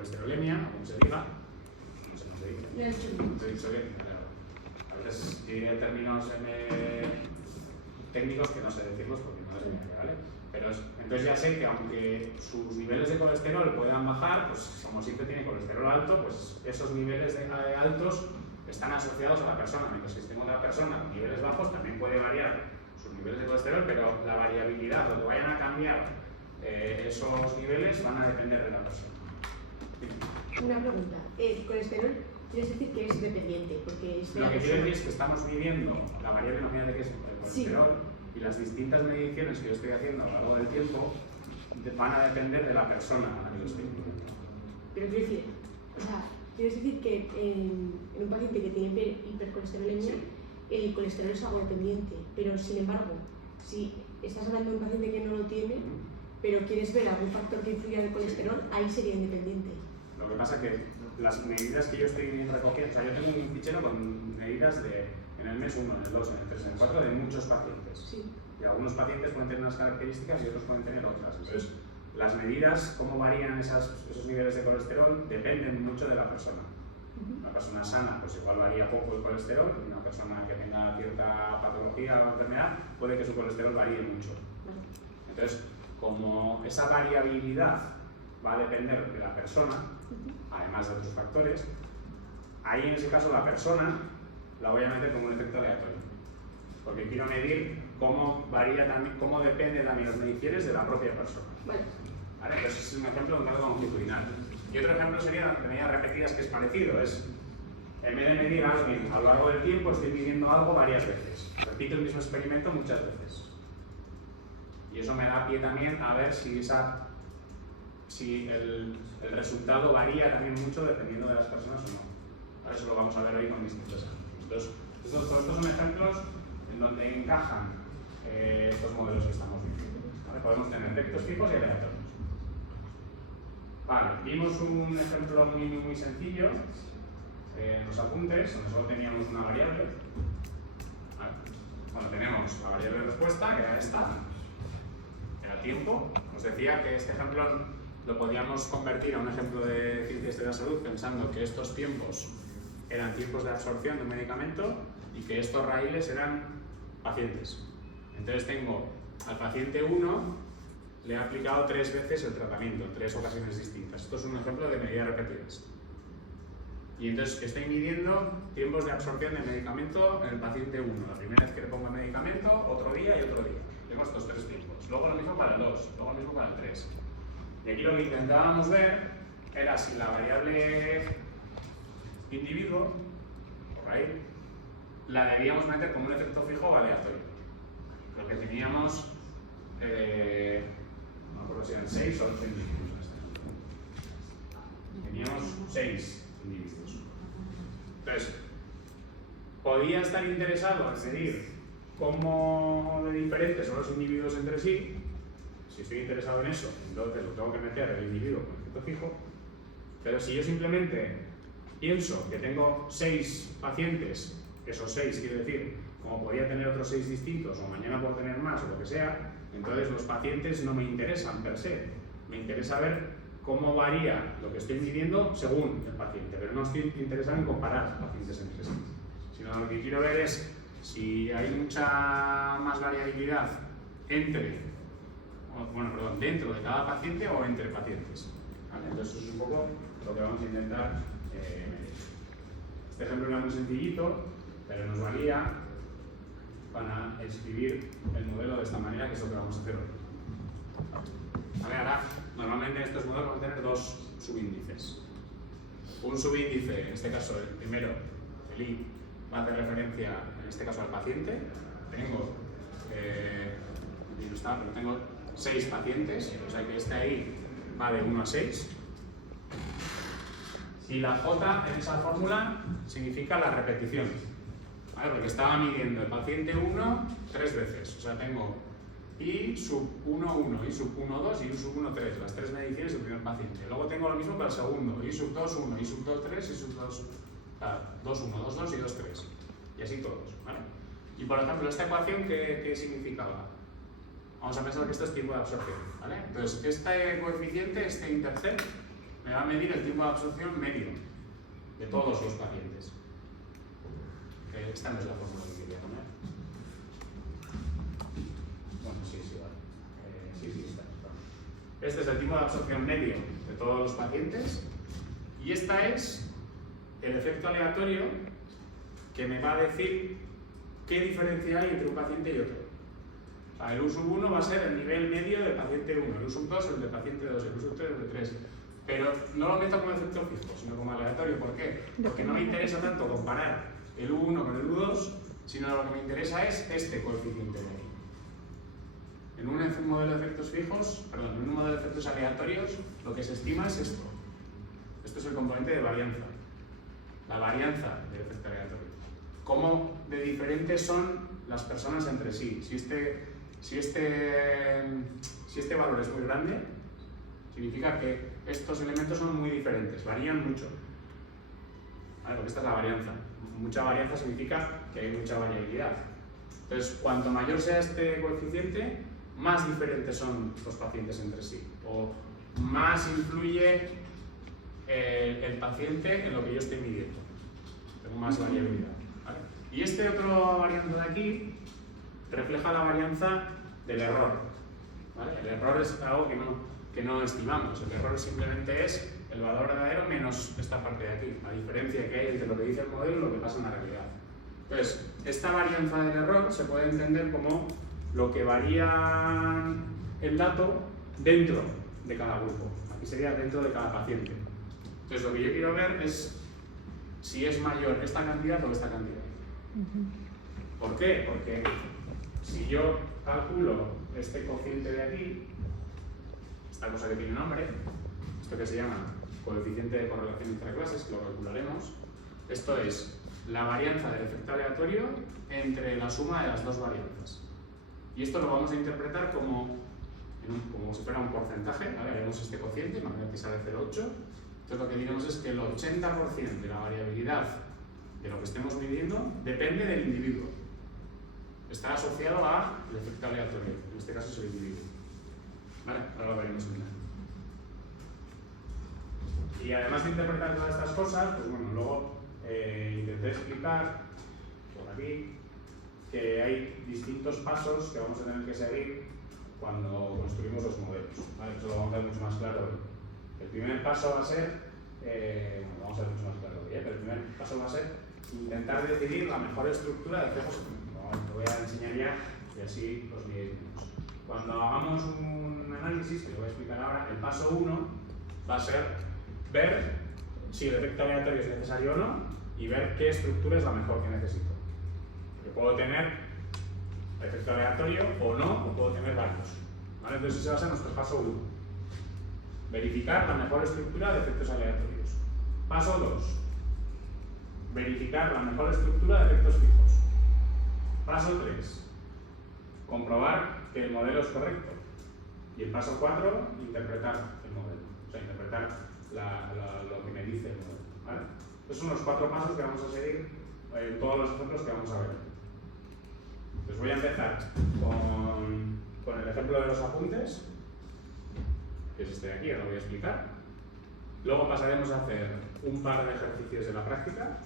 colesterolemia, como se diga, no sé cómo se dice. Lo he dicho bien. Pero a veces tiene términos técnicos que no sé decirlos porque no les viene, ¿vale? Pero entonces ya sé que aunque sus niveles de colesterol puedan bajar, pues como siempre tiene colesterol alto, pues esos niveles altos están asociados a la persona, mientras que si tengo una persona con niveles bajos también puede variar sus niveles de colesterol, pero la variabilidad, lo que vayan a cambiar esos niveles van a depender de la persona. Una pregunta. El colesterol, ¿quieres decir que es dependiente? Porque es de Lo la que quiero persona. decir es que estamos midiendo la variable, imagínate que es el colesterol, y las distintas mediciones que yo estoy haciendo a lo largo del tiempo van a depender de la persona a la que lo estoy midiendo. Pero quiero decir, o sea, ¿quieres decir que en un paciente que tiene hipercolesterolemia, Sí. el colesterol es algo dependiente? Pero sin embargo, si estás hablando de un paciente que no lo tiene, pero quieres ver algún factor que influya en el colesterol, ahí sería independiente. Lo que pasa es que las medidas que yo estoy recogiendo, o sea, yo tengo un fichero con medidas en el mes 1, en el 2, en el 3, en el 4 de muchos pacientes. Sí. Y algunos pacientes pueden tener unas características y otros pueden tener otras. Entonces, las medidas, cómo varían esos niveles de colesterol, dependen mucho de la persona. Una persona sana, pues igual varía poco el colesterol, y una persona que tenga cierta patología o enfermedad, puede que su colesterol varíe mucho. Entonces, como esa variabilidad va a depender de la persona, además de otros factores, ahí en ese caso la persona la voy a meter como un efecto aleatorio. Porque quiero medir cómo varía también, cómo depende también las mediciones de la propia persona. Vale. ¿Vale? Entonces es un ejemplo de un método longitudinal. Y otro ejemplo sería de medidas repetidas, que es parecido. Es, en vez de medir a alguien a lo largo del tiempo, estoy midiendo algo varias veces. Repito el mismo experimento muchas veces. Y eso me da pie también a ver si el resultado varía también mucho dependiendo de las personas o no. Ahora eso lo vamos a ver hoy con distintos ejemplos. Entonces, estos son ejemplos en donde encajan estos modelos que estamos viendo. ¿Vale? Podemos tener efectos fijos y aleatorios. Vale, vimos un ejemplo muy sencillo en los apuntes, donde solo teníamos una variable. ¿Vale? Bueno, tenemos la variable de respuesta, que era esta, era el tiempo. Os decía que este ejemplo lo podíamos convertir a un ejemplo de ciencias de la salud pensando que estos tiempos eran tiempos de absorción de un medicamento y que estos raíles eran pacientes. Entonces tengo al paciente 1, le he aplicado 3 veces el tratamiento, en 3 ocasiones distintas. Esto es un ejemplo de medidas repetidas. Y entonces estoy midiendo tiempos de absorción de medicamento en el paciente 1. La primera vez que le pongo el medicamento, otro día y otro día. Tengo estos 3 tiempos. Luego lo mismo para el 2, luego lo mismo para el 3. Y aquí lo que intentábamos ver era si la variable individuo, por ahí, la debíamos meter como un efecto fijo o aleatorio. Lo que teníamos, no me acuerdo si eran 6 o 8 individuos. Teníamos 6 individuos. Entonces, podía estar interesado en medir cómo de diferentes son los individuos entre sí. Si estoy interesado en eso, entonces lo tengo que meter el individuo con efecto fijo. Pero si yo simplemente pienso que tengo 6 pacientes, esos 6 quiere decir, como podía tener otros 6 distintos, o mañana puedo tener más, o lo que sea, entonces los pacientes no me interesan per se. Me interesa ver cómo varía lo que estoy midiendo según el paciente, pero no estoy interesado en comparar pacientes entre sí. Sino lo que quiero ver es si hay mucha más variabilidad dentro de cada paciente o entre pacientes. ¿Vale? Entonces eso es un poco lo que vamos a intentar medir. Este ejemplo era muy sencillito, pero nos valía para escribir el modelo de esta manera, que es lo que vamos a hacer hoy. Vale, ahora, normalmente en estos modelos vamos a tener 2 subíndices. Un subíndice, en este caso el primero, el I, va a hacer referencia, en este caso al paciente. Tengo, tengo 6 pacientes, o sea que este ahí va de 1 a 6. Y la J en esa fórmula significa la repetición. ¿Vale? Porque estaba midiendo el paciente 1 3 veces. O sea, tengo I sub 1, 1, I sub 1, 2 y I sub 1, 3. Las 3 mediciones del primer paciente. Luego tengo lo mismo para el segundo. I sub 2, 1, I sub 2, 3, I sub 2, 2, 1, 2, 2 y 2, 3. Y así todos. ¿Vale? Y por ejemplo, esta ecuación, ¿qué significaba? Vamos a pensar que esto es tiempo de absorción. ¿Vale? Entonces, este coeficiente, este intercept, me va a medir el tiempo de absorción medio de todos los pacientes. Esta no es la fórmula que quería poner. Bueno, sí, vale. Sí, está. Este es el tiempo de absorción medio de todos los pacientes y esta es el efecto aleatorio que me va a decir qué diferencia hay entre un paciente y otro. O sea, el U1 va a ser el nivel medio del paciente 1, el U2 el del paciente 2, el U3 el de 3. Pero no lo meto como efecto fijo, sino como aleatorio. ¿Por qué? Porque no me interesa tanto comparar el U1 con el U2, sino lo que me interesa es este coeficiente de aquí. En un modelo de efectos fijos, perdón, en un modelo de efectos aleatorios, lo que se estima es esto. Esto es el componente de varianza. La varianza del efecto aleatorio. Cómo de diferentes son las personas entre sí. Si este valor es muy grande, significa que estos elementos son muy diferentes, varían mucho. ¿Vale? Porque esta es la varianza. Mucha varianza significa que hay mucha variabilidad. Entonces, cuanto mayor sea este coeficiente, más diferentes son los pacientes entre sí. O más influye el paciente en lo que yo estoy midiendo. Tengo más variabilidad. ¿Vale? Y este otro variante de aquí refleja la varianza del error. ¿Vale? El error es algo que no estimamos. El error simplemente es el valor verdadero menos esta parte de aquí, la diferencia que hay entre lo que dice el modelo y lo que pasa en la realidad. Entonces, esta varianza del error se puede entender como lo que varía el dato dentro de cada grupo. Aquí sería dentro de cada paciente. Entonces, lo que yo quiero ver es si es mayor esta cantidad o esta cantidad. ¿Por qué? Porque si yo calculo este cociente de aquí, esta cosa que tiene nombre, esto que se llama coeficiente de correlación entre clases, que lo calcularemos, esto es la varianza del efecto aleatorio entre la suma de las dos varianzas. Y esto lo vamos a interpretar como si fuera un porcentaje, ¿vale? Haremos este cociente, imagínate que sale 0,8. Entonces lo que diremos es que el 80% de la variabilidad de lo que estemos midiendo depende del individuo. Está asociado al efecto aleatorio, en este caso es el individuo. ¿Vale? Ahora lo veremos en plan. Y además de interpretar todas estas cosas, pues bueno, luego intenté explicar por aquí que hay distintos pasos que vamos a tener que seguir cuando construimos los modelos. ¿Vale? Eso lo vamos a ver mucho más claro hoy. El primer paso va a ser, vamos a ver mucho más claro hoy, pero el primer paso va a ser intentar decidir la mejor estructura de fijos. Lo voy a enseñar ya y así os miréis menos. Cuando hagamos un análisis, que lo voy a explicar ahora, el paso 1 va a ser ver si el efecto aleatorio es necesario o no y ver qué estructura es la mejor que necesito. Porque puedo tener efecto aleatorio o no, o puedo tener varios. ¿Vale? Entonces ese va a ser nuestro paso 1. Verificar la mejor estructura de efectos aleatorios. Paso 2. Verificar la mejor estructura de efectos fijos. Paso 3. Comprobar que el modelo es correcto. Y el paso 4, interpretar el modelo. O sea, interpretar lo que me dice el modelo. ¿Vale? Estos son los 4 pasos que vamos a seguir en todos los ejemplos que vamos a ver. Entonces voy a empezar con el ejemplo de los apuntes, que es este de aquí, ahora lo voy a explicar. Luego pasaremos a hacer un par de ejercicios de la práctica,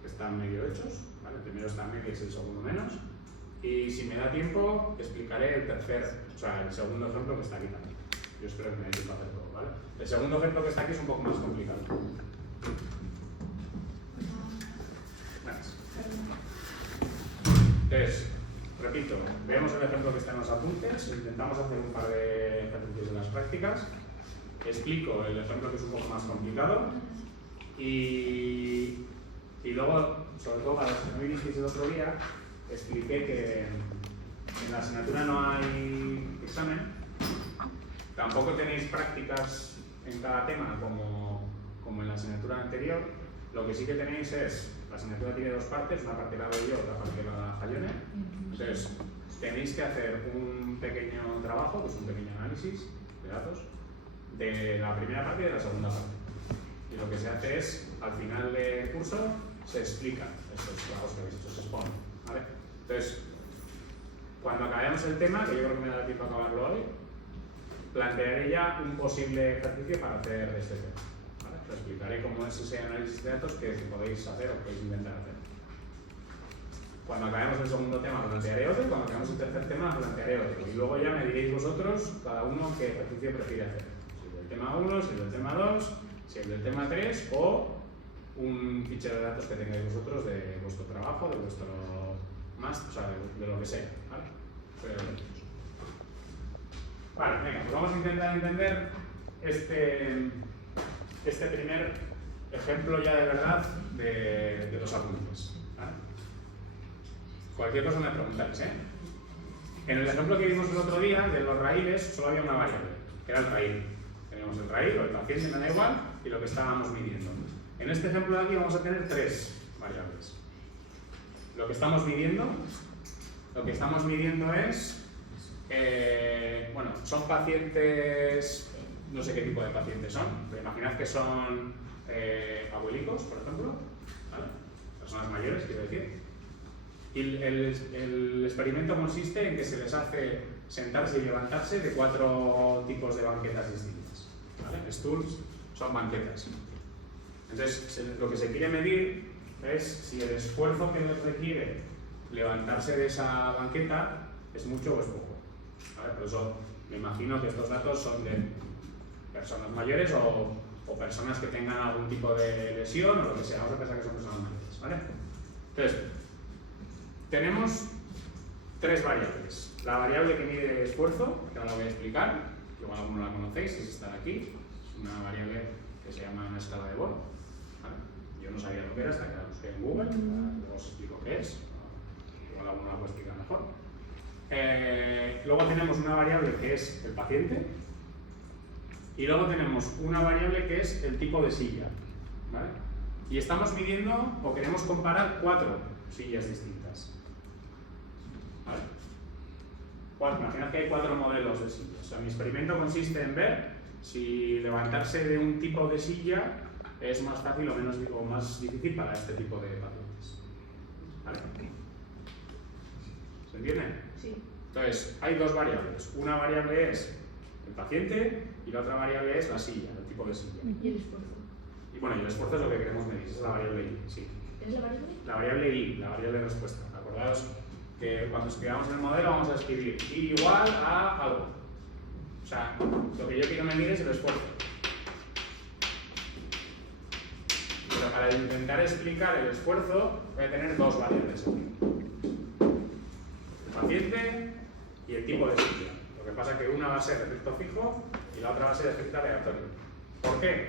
que están medio hechos. ¿Vale? El primero está medio y es el segundo menos. Y si me da tiempo, explicaré el segundo ejemplo que está aquí también. Yo espero que me dé tiempo a hacer todo, ¿vale? El segundo ejemplo que está aquí es un poco más complicado. Gracias. Entonces, repito, veamos el ejemplo que está en los apuntes, intentamos hacer un par de ejercicios de las prácticas, explico el ejemplo que es un poco más complicado y luego, sobre todo para los que no visteis el otro día, expliqué que en la asignatura no hay examen, tampoco tenéis prácticas en cada tema como en la asignatura anterior. Lo que sí que tenéis es, la asignatura tiene 2 partes, una parte la doy yo, otra parte la da Jayone. Entonces, tenéis que hacer un pequeño trabajo, que es un pequeño análisis de datos, de la primera parte y de la segunda parte. Y lo que se hace es, al final del curso, se explican estos trabajos que habéis hecho, se exponen. ¿Vale? Entonces, cuando acabemos el tema, que yo creo que me da tiempo a acabarlo hoy, plantearé ya un posible ejercicio para hacer este tema. explicaré cómo es ese análisis de datos que podéis hacer o podéis intentar hacer. Cuando acabemos el segundo tema plantearé otro, y cuando acabemos el tercer tema plantearé otro. Y luego ya me diréis vosotros, cada uno, qué ejercicio prefiere hacer. Si el del tema 1, si el del tema 2, si el del tema 3 o un fichero de datos que tengáis vosotros de vuestro trabajo, de vuestro máster, o sea, de lo que sea. ¿Vale? Vale, venga, pues vamos a intentar entender este primer ejemplo ya de verdad de los apuntes. ¿Vale? Cualquier cosa me preguntáis, ¿eh? En el ejemplo que vimos el otro día de los raíles solo había una variable, que era el raíl. Teníamos el raíl o el paciente, me da igual, y lo que estábamos midiendo. En este ejemplo de aquí vamos a tener tres variables. Lo que estamos midiendo es, bueno, son pacientes, no sé qué tipo de pacientes son, pero imaginad que son abuelicos, por ejemplo, ¿vale? Personas mayores, quiero decir. Y el experimento consiste en que se les hace sentarse y levantarse de 4 tipos de banquetas distintas. ¿Vale? Stools son banquetas. Entonces, lo que se quiere medir es si el esfuerzo que les requiere levantarse de esa banqueta es mucho o es poco. ¿Vale? Por eso me imagino que estos datos son de personas mayores o personas que tengan algún tipo de lesión o lo que sea. Vamos a pensar que son personas mayores. ¿Vale? Entonces, tenemos tres variables. La variable que mide esfuerzo, que ahora la voy a explicar, igual alguno la conocéis, es esta de aquí. Es una variable que se llama una escala de Born. ¿Vale? Yo no sabía lo que era hasta que la busqué en Google, luego os explico qué es. Igual alguno la puede explicar mejor. Luego tenemos una variable que es el paciente. Y luego tenemos una variable que es el tipo de silla. ¿Vale? Y estamos midiendo o queremos comparar 4 sillas distintas. ¿Vale? Imaginad que hay 4 modelos de sillas. O sea, mi experimento consiste en ver si levantarse de un tipo de silla es más fácil o más difícil para este tipo de pacientes. ¿Vale? ¿Se entiende? Sí. Entonces, hay dos variables. Una variable es el paciente y la otra variable es la silla, el tipo de silla. ¿Y el esfuerzo? Y bueno, y el esfuerzo es lo que queremos medir, esa es la variable I. Sí. ¿Es la variable? La variable I, la variable de respuesta. Acordaos que cuando escribamos el modelo vamos a escribir I igual a algo. O sea, lo que yo quiero medir es el esfuerzo. Pero para intentar explicar el esfuerzo voy a tener dos variables aquí. El paciente y el tipo de silla. Lo que pasa es que una va a ser efecto fijo y la otra va a ser efecto aleatorio. ¿Por qué?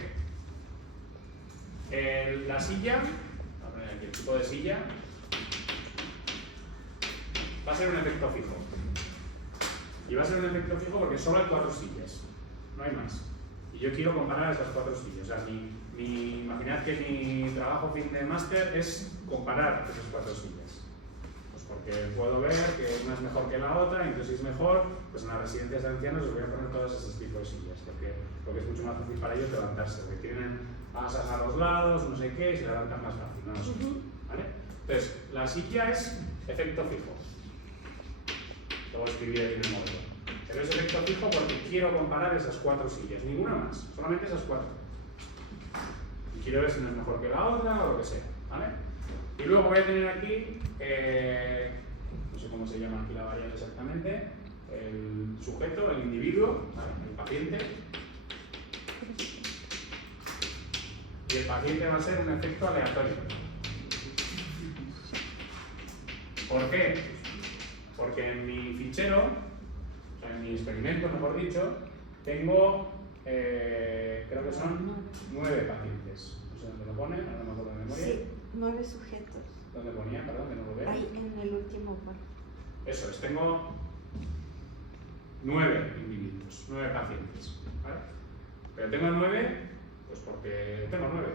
La silla, voy a poner aquí el tipo de silla, va a ser un efecto fijo. Y va a ser un efecto fijo porque solo hay 4 sillas, no hay más. Y yo quiero comparar esas 4 sillas. O sea, imaginad que mi trabajo fin de máster es comparar esas 4 sillas. Pues porque puedo ver que una es mejor que la otra, y entonces si es mejor, pues en las residencias de ancianos os voy a poner todos esos tipos de sillas, porque es mucho más fácil para ellos levantarse, porque tienen asas a los lados, no sé qué, y se levantan más fácil, no lo sé. ¿Vale? Entonces, la silla es efecto fijo. Lo voy a escribir aquí en el modelo. Pero es efecto fijo porque quiero comparar esas 4 sillas, ninguna más, solamente esas 4. Y quiero ver si no es mejor que la otra o lo que sea. ¿Vale? Y luego voy a tener aquí, no sé cómo se llama aquí la variable exactamente, el sujeto, el individuo, ¿vale? El paciente. Y el paciente va a ser un efecto aleatorio. ¿Por qué? Porque en mi fichero, o sea, en mi experimento, mejor dicho, tengo, creo que son 9 pacientes. No sé dónde lo pone, ahora no me acuerdo de memoria. Sí, 9 sujetos. ¿Dónde ponía? Perdón, que no lo veo. Ahí en el último par. Eso es, tengo 9 individuos, 9 pacientes. ¿Vale? Pero tengo 9, pues porque tengo 9.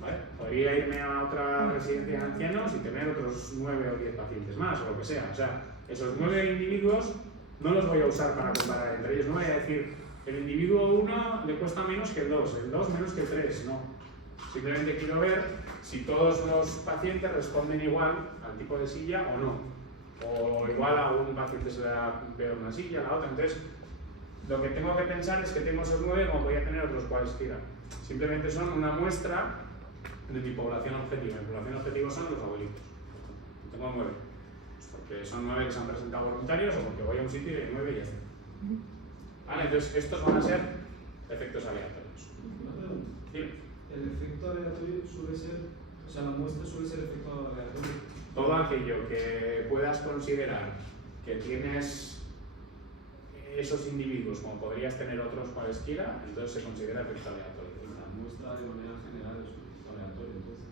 ¿Vale? Podría irme a otra residencia de ancianos y tener otros 9 o 10 pacientes más, o lo que sea. O sea, esos 9 individuos no los voy a usar para comparar entre ellos. No voy a decir, el individuo 1 le cuesta menos que el 2 menos que el 3, no. Simplemente quiero ver si todos los pacientes responden igual al tipo de silla o no. O igual a un paciente se le da peor una silla, a la otra. Entonces, lo que tengo que pensar es que tengo esos 9 como voy a tener otros cualesquiera. simplemente son una muestra de mi población objetiva. Mi población objetivo son los abuelitos. Tengo 9. Pues porque son 9 que se han presentado voluntarios o porque voy a un sitio y hay 9 y ya está. ¿Vale? Entonces estos van a ser efectos aleatorios. Dime. El efecto aleatorio suele ser, o sea, la muestra suele ser efecto aleatorio. Todo aquello que puedas considerar que tienes esos individuos como podrías tener otros cualesquiera, entonces se considera efecto aleatorio. La muestra de manera general es un efecto aleatorio, entonces.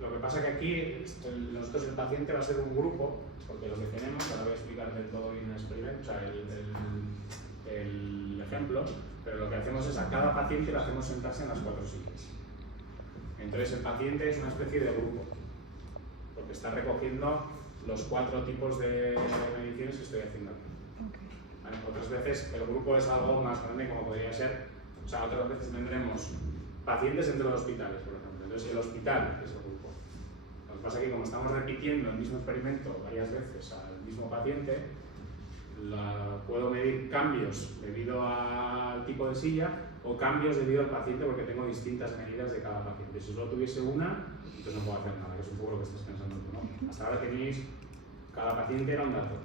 Lo que pasa que aquí nosotros el paciente va a ser un grupo, porque lo que tenemos, ahora voy a explicar del todo bien el experimento, o sea, el ejemplo, pero lo que hacemos es a cada paciente le hacemos sentarse en las 4 sillas. Entonces el paciente es una especie de grupo, porque está recogiendo los 4 tipos de mediciones que estoy haciendo aquí. ¿Vale? Otras veces el grupo es algo más grande, como podría ser, o sea, otras veces tendremos pacientes dentro de hospitales, por ejemplo. Entonces el hospital es el grupo. Lo que pasa es que como estamos repitiendo el mismo experimento varias veces al mismo paciente, puedo medir cambios debido al tipo de silla o cambios debido al paciente porque tengo distintas medidas de cada paciente. Si solo tuviese una, entonces no puedo hacer nada, que es un poco lo que estás pensando tú, ¿no? Hasta ahora tenéis, cada paciente era un dato.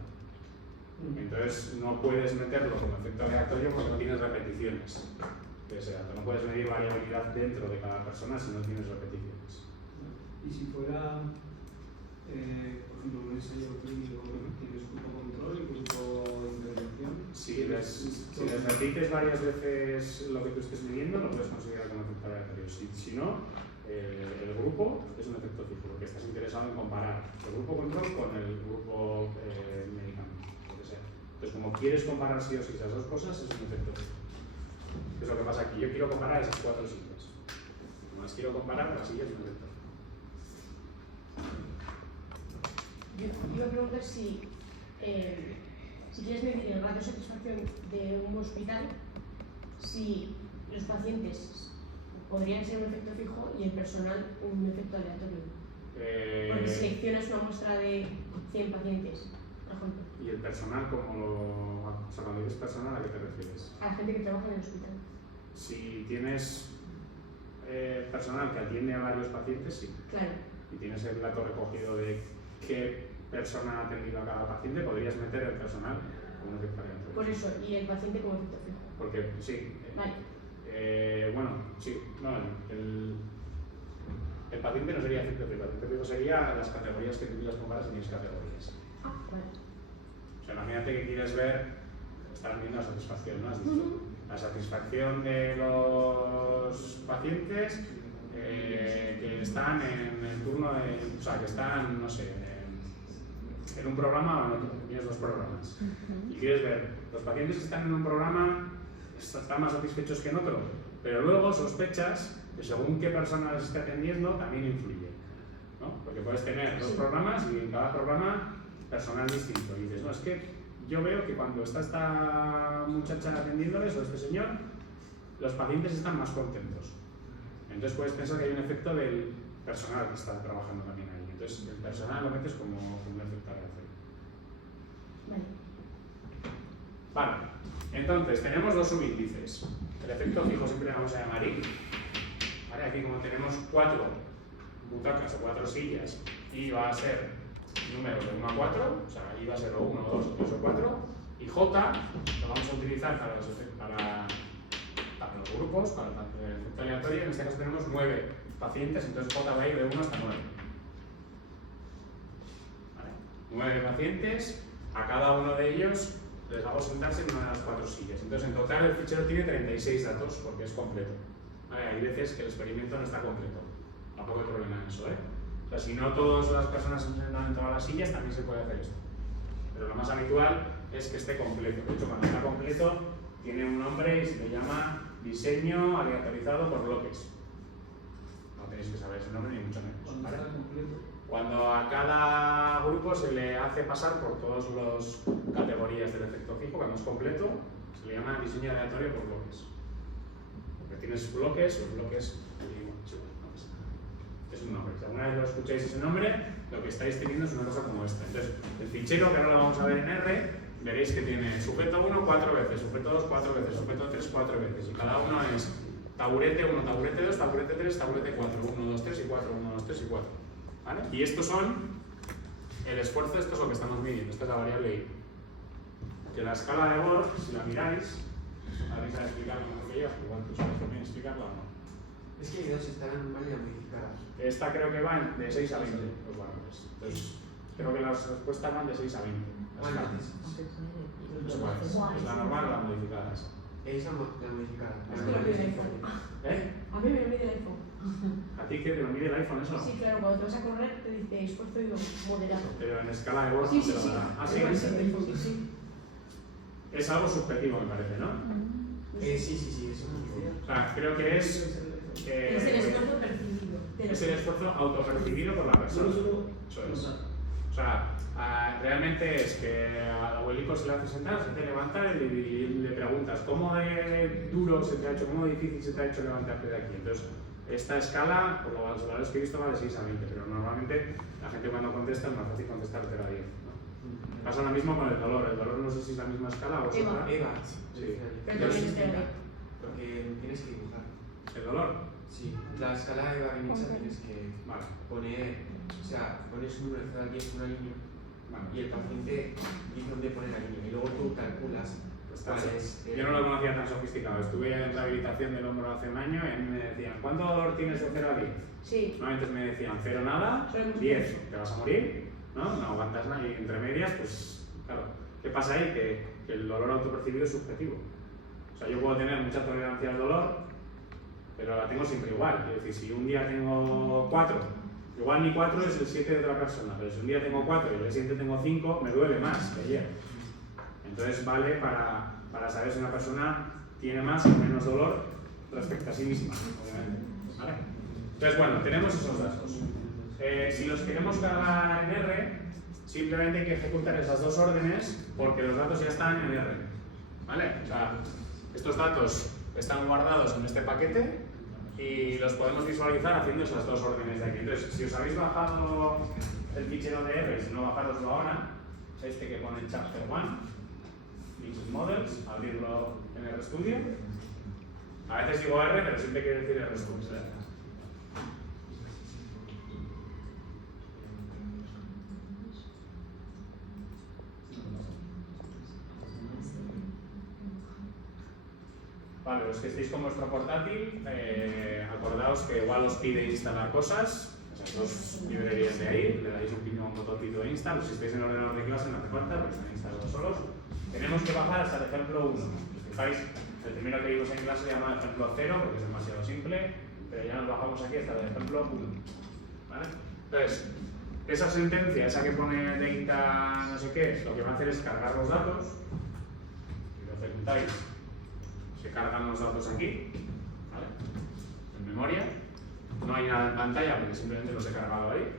Entonces no puedes meterlo como efecto aleatorio porque no tienes repeticiones de ese dato. No puedes medir variabilidad dentro de cada persona si no tienes repeticiones. Y si fuera, por ejemplo, un ensayo clínico, tienes grupo control y grupo de intervención. Si les repites varias veces lo que tú estés midiendo, lo puedes considerar como efecto aleatorio. Si no, el grupo es un efecto fijo, porque estás interesado en comparar el grupo control con el grupo medicamento, lo que sea. Entonces, como quieres comparar sí o sí esas dos cosas, es un efecto fijo. ¿Qué es lo que pasa aquí? Yo quiero comparar esas 4 sillas. Como las quiero comparar, las sillas es un efecto fijo. Yo iba a preguntar si quieres medir el ratio de satisfacción de un hospital, si los pacientes podrían ser un efecto fijo y el personal un efecto aleatorio. Porque seleccionas una muestra de 100 pacientes, por ejemplo. ¿Y el personal o sea, cuando dices personal, ¿a qué te refieres? A la gente que trabaja en el hospital. Si tienes personal que atiende a varios pacientes, sí. Claro. Y tienes el dato recogido de qué persona ha atendido a cada paciente, podrías meter el personal como un efecto aleatorio. Por eso, y el paciente como efecto fijo. Porque sí. Vale. Bueno, sí. No, el paciente no sería efecto fijo. El efecto fijo sería las categorías que tú las comparas en mis categorías. Ah, vale. O sea, imagínate que quieres ver, estás viendo la satisfacción, ¿no? Has dicho. La satisfacción de los pacientes que están en el turno de, o sea, que están, no sé, en un programa o en otro, tienes 2 programas. Y quieres ver, los pacientes que están en un programa están más satisfechos que en otro, pero luego sospechas que según qué persona les esté atendiendo también influye, ¿no? Porque puedes tener 2 programas y en cada programa personal distinto. Y dices, no, es que yo veo que cuando está esta muchacha atendiéndoles o este señor, los pacientes están más contentos. Entonces puedes pensar que hay un efecto del personal que está trabajando también ahí. Entonces el personal lo metes como un efecto aleatorio. Vale. Entonces tenemos 2 subíndices. El efecto fijo siempre le vamos a llamar I. ¿Vale? Aquí como tenemos 4 butacas o 4 sillas y va a ser números de 1 a 4, o sea, I va a ser o 1, o 2, o 3 o 4, y J lo vamos a utilizar para los grupos, para el efecto aleatorio. En este caso tenemos 9 pacientes, entonces J va a ir de 1 hasta 9. ¿Vale? 9 pacientes, a cada uno de ellos les hago sentarse en una de las 4 sillas. Entonces en total el fichero tiene 36 datos porque es completo. ¿Vale? Hay veces que el experimento no está completo. Tampoco hay problema en eso, ¿eh? O sea, si no todas las personas se sientan en todas las sillas, también se puede hacer esto. Pero lo más habitual es que esté completo. De hecho, cuando está completo, tiene un nombre y se le llama diseño aleatorizado por bloques. No tenéis que saber ese nombre ni mucho menos. ¿Vale? Cuando a cada grupo se le hace pasar por todas las categorías del efecto fijo, cuando es completo, se le llama diseño aleatorio por bloques. Porque tienes bloques, los bloques. Es un nombre. Si alguna vez lo escucháis ese nombre, lo que estáis teniendo es una cosa como esta. Entonces, el fichero, que ahora lo vamos a ver en R, veréis que tiene sujeto 1 4 veces, sujeto 2 4 veces, sujeto 3 4 veces, y cada uno es taburete 1, taburete 2, taburete 3, taburete 4, 1, 2, 3 y 4, 1, 2, 3 y 4. ¿Vale? Y estos son el esfuerzo, esto es lo que estamos midiendo, esta es la variable I. Que la escala de Borg, si la miráis, habéis a explicarlo mejor que yo, igual tú sabes también explicarla o no. Es que hay dos estarán mal modificadas. Esta creo que va de 6 a 20 los valores. Entonces, creo que las respuestas van de 6 a 20. La escala. No sé cuál es. ¿Es la normal o la modificada esa? Esa la modificada. Es que lo pide el iPhone. ¿Eh? A mí me lo mide el iPhone. ¿A ti qué te lo mide el iPhone eso? Sí, claro, cuando te vas a correr te dice esfuerzo moderado. Pero en escala de Borg Sí, te sí, lo sí. dará. Ah, sí. Sí, sí. Es algo subjetivo, me parece, ¿no? Sí, eso O sea, creo que es. Es el esfuerzo percibido. Es el esfuerzo autopercibido por la persona. Eso es. O sea, realmente es que al abuelico se le hace sentar, se te levanta y le preguntas ¿cómo de duro se te ha hecho, cómo de difícil se te ha hecho levantarte de aquí? Entonces, esta escala, por los valores que he visto, va de 6 a 20, pero normalmente la gente cuando contesta es más fácil contestar de la 10. ¿No? Pasa lo mismo con el dolor no sé si es la misma escala o es Eva. otra. Eva. Sí. Pero también es de Porque tienes que dibujar. ¿El dolor? Sí. La escala de Eva-Rinesa tienes que Vale. poner, o sea, pones un número de 0 a 10 una línea Vale. y el paciente dice dónde pone la línea y luego tú calculas cuál es. Yo no lo conocía tan sofisticado. Estuve en rehabilitación del hombro hace un año y a mí me decían ¿cuánto dolor tienes de 0 a 10? Sí. Normalmente me decían 0 nada, 10, te vas a morir, ¿no? No aguantas nada y entre medias, pues claro. ¿Qué pasa ahí? Que el dolor autopercibido es subjetivo. O sea, yo puedo tener mucha tolerancia al dolor, pero la tengo siempre igual. Es decir, si un día tengo 4, igual mi 4 es el 7 de otra persona, pero si un día tengo 4 y el día siguiente tengo 5, me duele más que ayer. Entonces vale para saber si una persona tiene más o menos dolor respecto a sí misma, obviamente. ¿Vale? Entonces, bueno, tenemos esos datos. Si los queremos cargar en R, simplemente hay que ejecutar esas dos órdenes porque los datos ya están en R. ¿Vale? O sea, estos datos están guardados en este paquete y los podemos visualizar haciendo esas dos órdenes de aquí. Entonces, si os habéis bajado el fichero de R, si no bajároslo ahora, este que pone Chapter 1, Mixed Models, abrirlo en RStudio. A veces digo R, pero siempre quiere decir RStudio. Vale, los que estéis con vuestro portátil, acordaos que igual os pide instalar cosas, esas dos librerías de ahí, le dais un botocito de install, si estáis en el ordenador de clase no hace falta, porque están instalados solos. Tenemos que bajar hasta el ejemplo 1. Si fijáis, el primero que vimos en clase se llama ejemplo 0, porque es demasiado simple, pero ya nos bajamos aquí hasta el ejemplo 1. ¿Vale? Entonces, esa sentencia, esa que pone data no sé qué, lo que va a hacer es cargar los datos, si lo ejecutáis, se cargan los datos aquí, ¿vale? En memoria. No hay nada en pantalla porque simplemente los he cargado ahí.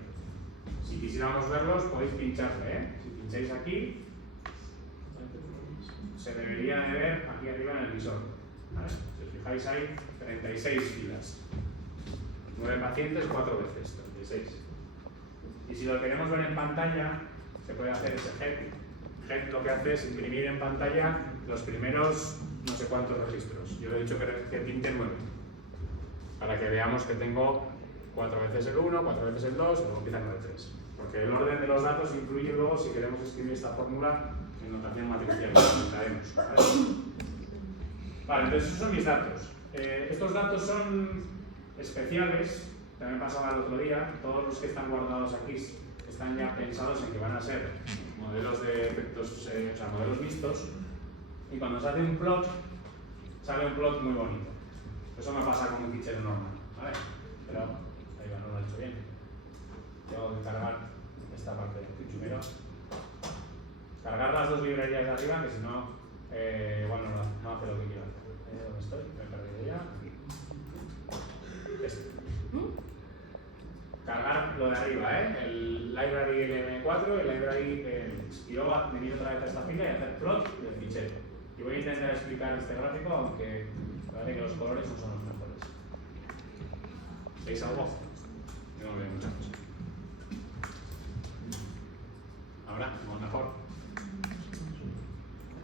Si quisiéramos verlos, podéis pincharle, ¿eh? Si pincháis aquí, se debería de ver aquí arriba en el visor, ¿vale? Si os fijáis hay 36 filas. 9 pacientes, 4 veces, 36. Y si lo queremos ver en pantalla, se puede hacer ese head. Head lo que hace es imprimir en pantalla los primeros no sé cuántos registros. Yo he dicho que pinte 9. Para que veamos que tengo 4 veces el 1, 4 veces el 2 y luego empieza 9, 3. Porque el orden de los datos influye luego si queremos escribir esta fórmula en notación matricial. Vale, entonces esos son mis datos. Estos datos son especiales, también pasaba el otro día, todos los que están guardados aquí están ya pensados en que van a ser modelos de efectos, o sea, modelos vistos, y cuando se hace un plot, sale un plot muy bonito. Eso me pasa con un fichero normal, ¿vale? Pero ahí va, no lo he hecho bien. Tengo que cargar esta parte del primero. Cargar las dos librerías de arriba, que si no, bueno, no hace lo que quiero hacer. ¿Dónde estoy? Me he perdido ya. Este. Cargar lo de arriba, ¿eh? El library LM4 y el library LMX. Y luego venir otra vez a esta fila y hacer plot del fichero. Y voy a intentar explicar este gráfico, aunque parece que los colores no son los mejores. ¿Veis algo? Yo no veo muchas cosas. Ahora, o mejor.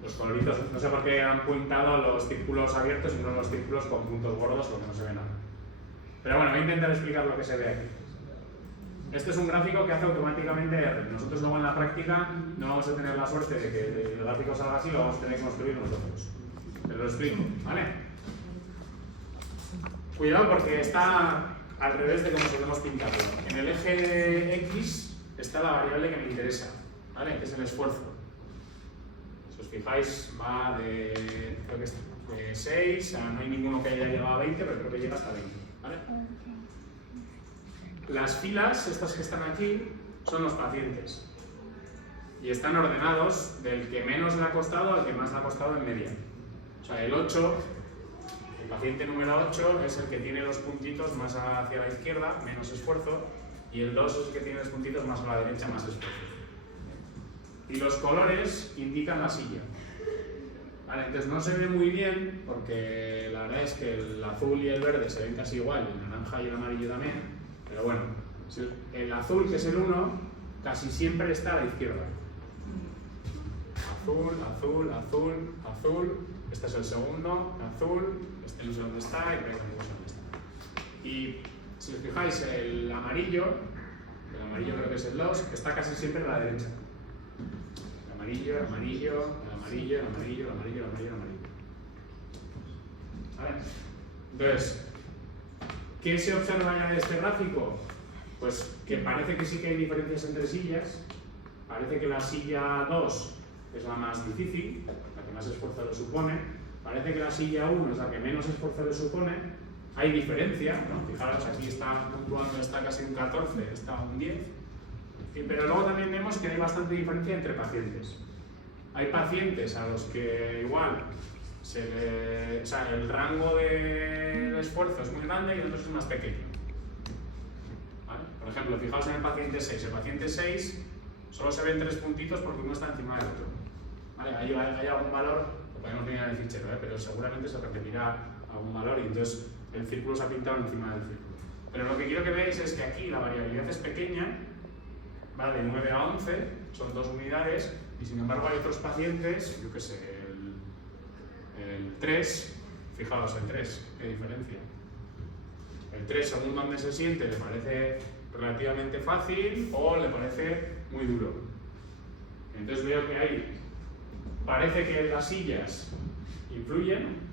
los coloritos, no sé por qué han pintado los círculos abiertos y no los círculos con puntos gordos porque no se ve nada. Pero bueno, voy a intentar explicar lo que se ve aquí. Este es un gráfico que hace automáticamente R. Nosotros luego en la práctica no vamos a tener la suerte de que el gráfico salga así, lo vamos a tener que construir nosotros. Pero lo explico, ¿vale? Cuidado porque está al revés de como solemos pintarlo. En el eje X está la variable que me interesa, ¿vale? Que es el esfuerzo. Si os fijáis, va de, creo que es de 6, no hay ninguno que haya llegado a 20, pero creo que llega hasta 20, ¿vale? Las filas, estas que están aquí, son los pacientes. Y están ordenados del que menos le ha costado al que más le ha costado en media. O sea, el 8, el paciente número 8 es el que tiene los puntitos más hacia la izquierda, menos esfuerzo, y el 2 es el que tiene los puntitos más a la derecha, más esfuerzo. Y los colores indican la silla. Vale, entonces no se ve muy bien, porque la verdad es que el azul y el verde se ven casi igual, el naranja y el amarillo también. Pero bueno, el azul, que es el 1, casi siempre está a la izquierda. Azul, azul, azul, azul. Este es el segundo, azul. Este no sé dónde está y creo que no sé dónde está. Y si os fijáis, el amarillo creo que es el 2, está casi siempre a la derecha. El amarillo, el amarillo, el amarillo, el amarillo, el amarillo, el amarillo, el amarillo. ¿Vale? Entonces, ¿qué se observa ya de este gráfico? Pues que parece que sí que hay diferencias entre sillas. Parece que la silla 2 es la más difícil, la que más esfuerzo le supone. Parece que la silla 1 es la que menos esfuerzo le supone. Hay diferencia, ¿no? Fijaros, aquí está puntuando, está casi un 14, está un 10. Pero luego también vemos que hay bastante diferencia entre pacientes. Hay pacientes a los que igual o sea, el rango del esfuerzo es muy grande y otros es más pequeño. ¿Vale? Por ejemplo, fijaos en el paciente 6. El paciente 6 solo se ven 3 puntitos porque uno está encima del otro. ¿Vale? Hay algún valor, lo podemos mirar en el fichero, pero seguramente se repetirá algún valor y entonces el círculo se ha pintado encima del círculo. Pero lo que quiero que veáis es que aquí la variabilidad es pequeña, va de 9 a 11, son 2 unidades, y sin embargo hay otros pacientes, yo qué sé, el 3, fijaos el 3, qué diferencia. El 3, según donde se siente, le parece relativamente fácil o le parece muy duro. Entonces veo que parece que las sillas influyen,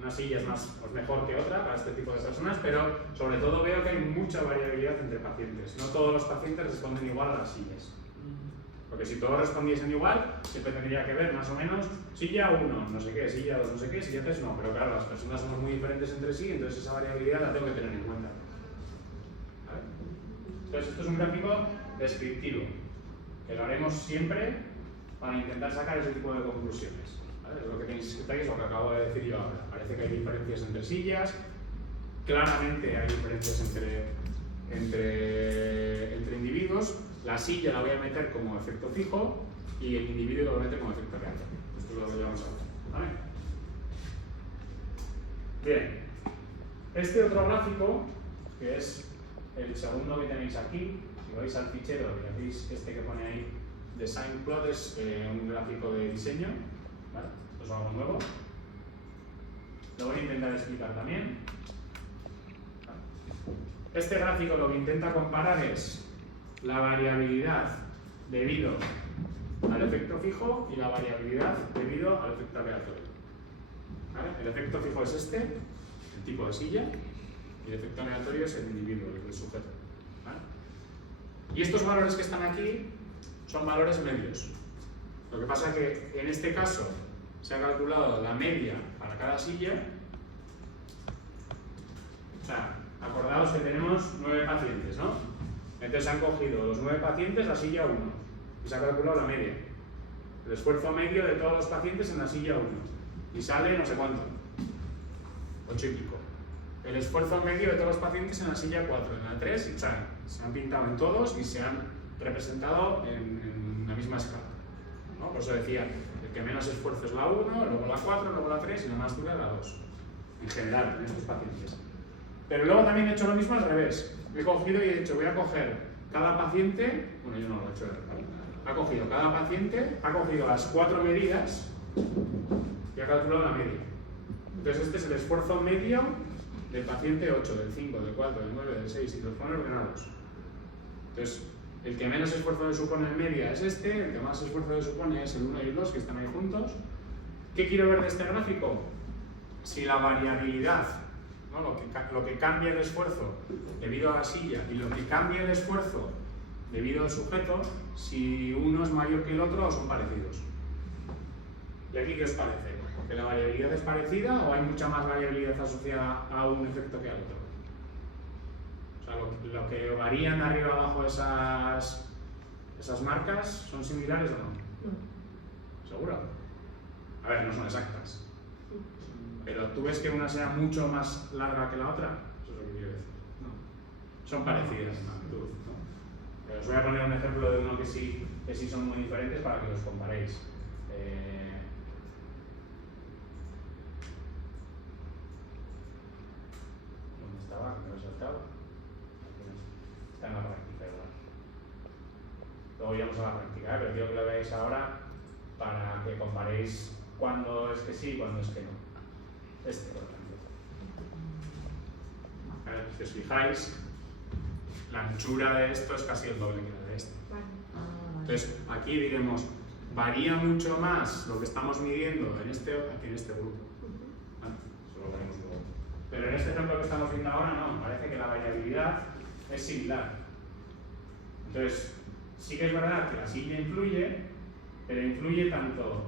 una silla es mejor que otra para este tipo de personas, pero sobre todo veo que hay mucha variabilidad entre pacientes. No todos los pacientes responden igual a las sillas. Porque si todos respondiesen igual, siempre tendría que ver más o menos silla 1, no sé qué, silla 2, no sé qué, silla 3 no. Pero claro, las personas somos muy diferentes entre sí, entonces esa variabilidad la tengo que tener en cuenta. ¿Vale? Entonces esto es un gráfico descriptivo, que lo haremos siempre para intentar sacar ese tipo de conclusiones. ¿Vale? Es lo que tenéis que escuchar y es lo que acabo de decir yo ahora. Parece que hay diferencias entre sillas, claramente hay diferencias entre individuos. La silla la voy a meter como efecto fijo y el individuo lo voy a meter como efecto real. Esto es lo que vamos a hacer. ¿Vale? Bien. Este otro gráfico, que es el segundo que tenéis aquí, si vais al fichero y hacéis este que pone ahí, Design Plot, es un gráfico de diseño. ¿Vale? Esto es algo nuevo. Lo voy a intentar explicar también. Este gráfico lo que intenta comparar es la variabilidad debido al efecto fijo y la variabilidad debido al efecto aleatorio. ¿Vale? El efecto fijo es este, el tipo de silla, y el efecto aleatorio es el individuo, el sujeto. ¿Vale? Y estos valores que están aquí son valores medios. Lo que pasa es que en este caso se ha calculado la media para cada silla. O sea, acordaos que tenemos 9 pacientes, ¿no? Entonces han cogido los 9 pacientes la silla 1 y se ha calculado la media. El esfuerzo medio de todos los pacientes en la silla 1 y sale no sé cuánto, 8 y pico. El esfuerzo medio de todos los pacientes en la silla 4, en la 3, o sea, se han pintado en todos y se han representado en la misma escala, ¿no? Por eso decía, el que menos esfuerzo es la 1, luego la 4, luego la 3 y la más dura la 2, en general, en estos pacientes. Pero luego también he hecho lo mismo al revés. He cogido y he dicho, voy a coger cada paciente, bueno, yo no lo he hecho, ha cogido cada paciente, ha cogido las 4 medidas y ha calculado la media. Entonces este es el esfuerzo medio del paciente 8, del 5, del 4, del 9, del 6 y los pone ordenados. Entonces, el que menos esfuerzo le supone en media es este, el que más esfuerzo le supone es el 1 y el 2, que están ahí juntos. ¿Qué quiero ver de este gráfico? Si la variabilidad, ¿no? lo que cambia el esfuerzo debido a la silla y lo que cambia el esfuerzo debido al sujeto, si uno es mayor que el otro o son parecidos. ¿Y aquí qué os parece? ¿Que la variabilidad es parecida o hay mucha más variabilidad asociada a un efecto que al otro? O sea, lo que varían arriba y abajo esas marcas, ¿son similares o no? No. ¿Seguro? A ver, no son exactas. Pero ¿tú ves que una sea mucho más larga que la otra? Eso es lo que quiero decir. No. Son parecidas en magnitud, ¿no? Pero os voy a poner un ejemplo de uno que sí son muy diferentes para que los comparéis. ¿Dónde estaba? ¿Me lo he saltado? Aquí no. Está en la práctica igual. Luego iremos a la práctica, pero quiero que lo veáis ahora para que comparéis cuándo es que sí y cuándo es que no. Este, por ejemplo. A ver, si os fijáis, la anchura de esto es casi el doble que la de este. Entonces, aquí diremos, varía mucho más lo que estamos midiendo en este grupo. ¿Vale? Eso lo veremos luego. Pero en este ejemplo que estamos viendo ahora, no, parece que la variabilidad es similar. Entonces, sí que es verdad que la silla influye, pero influye tanto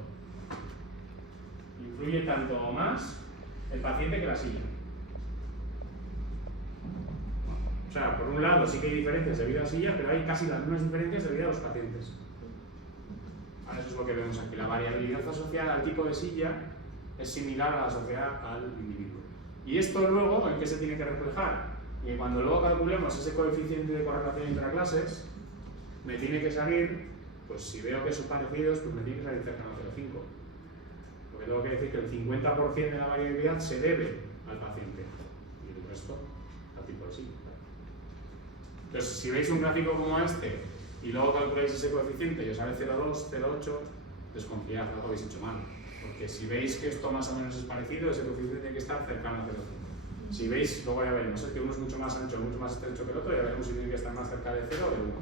o más el paciente que la silla. O sea, por un lado sí que hay diferencias debido a la silla, pero hay casi las mismas diferencias debido a los pacientes. Ahora eso es lo que vemos aquí. La variabilidad asociada al tipo de silla es similar a la asociada al individuo. ¿Y esto luego en qué se tiene que reflejar? Y cuando luego calculemos ese coeficiente de correlación intraclases, me tiene que salir, pues si veo que son parecidos, pues me tiene que salir cercano a 0,5. Porque tengo que decir que el 50% de la variabilidad se debe al paciente y el resto al tipo de silla. Entonces, si veis un gráfico como este y luego calculáis ese coeficiente y os sale 0,2, 0,8, desconfiad, algo habéis hecho mal. Porque si veis que esto más o menos es parecido, ese coeficiente tiene que estar cercano a 0,5. Si veis, luego ya veremos que uno es mucho más ancho, mucho más estrecho que el otro, ya veremos si tiene que estar más cerca de 0 o de 1.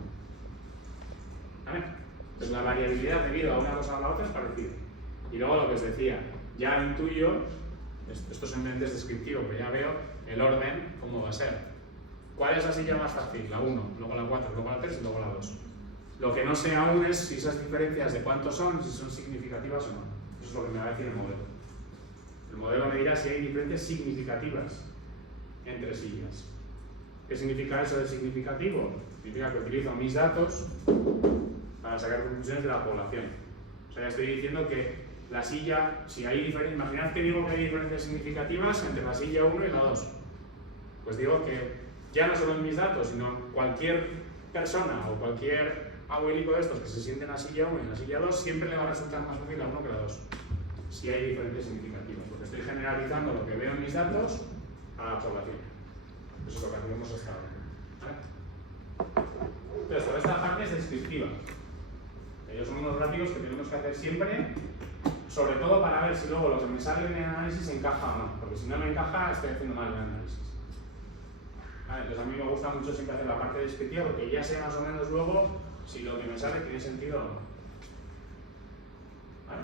¿Vale? Entonces la variabilidad debido a una cosa o a la otra es parecida. Y luego lo que os decía, ya intuyo, esto simplemente es descriptivo, pero ya veo el orden, cómo va a ser. ¿Cuál es la silla más fácil? La 1, luego la 4, luego la 3 y luego la 2. Lo que no sé aún es si esas diferencias de cuántos son, si son significativas o no. Eso es lo que me va a decir el modelo. El modelo me dirá si hay diferencias significativas entre sillas. ¿Qué significa eso de significativo? Significa que utilizo mis datos para sacar conclusiones de la población. O sea, ya estoy diciendo que la silla, si hay diferencias, imaginad que digo que hay diferencias significativas entre la silla 1 y la 2. Pues digo que ya no solo en mis datos, sino cualquier persona o cualquier abuelito de estos que se siente en la silla 1 y en la silla 2, siempre le va a resultar más fácil la 1 que la 2. Si hay diferentes significativos, porque estoy generalizando lo que veo en mis datos a la población. Eso es lo que hacemos hasta ahora. ¿Vale? Entonces, toda esta parte es descriptiva. Ellos son unos gráficos que tenemos que hacer siempre, sobre todo para ver si luego lo que me sale en el análisis encaja o no, porque si no me encaja, estoy haciendo mal el análisis. ¿Vale? Entonces, a mí me gusta mucho siempre hacer la parte descriptiva, porque ya sé más o menos luego si lo que me sale tiene sentido o no. ¿Vale?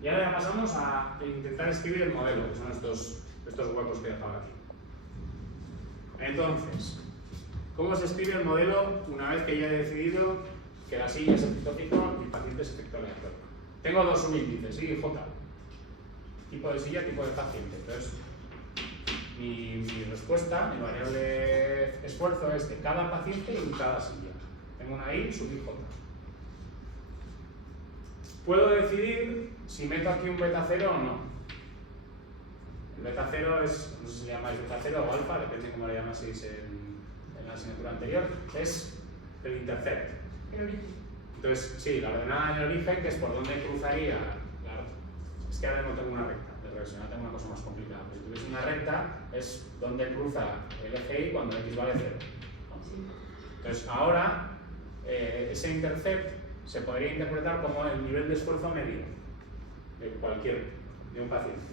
Y ahora ya pasamos a intentar escribir el modelo, que son estos huecos que he dejado aquí. Entonces, ¿cómo se escribe el modelo una vez que ya he decidido que la silla es efecto fijo y el paciente es efecto aleatorio? Tengo dos subíndices, I y J. Tipo de silla, tipo de paciente. Entonces, mi respuesta, mi variable esfuerzo es de cada paciente y cada silla. Tengo una I sub I J. Puedo decidir si meto aquí un beta 0 o no. El beta 0 es, no sé si le llamáis beta 0 o alfa, depende de cómo le llamaseis en la asignatura anterior, es el intercept. El origen. Entonces, sí, la ordenada en el origen, que es por donde cruzaría. Es que ahora no tengo una recta de regresión, ahora tengo una cosa más complicada. Pero si tuviese una recta, es donde cruza el eje Y cuando x vale 0. ¿No? Sí. Entonces, ahora, ese intercept se podría interpretar como el nivel de esfuerzo medio de un paciente.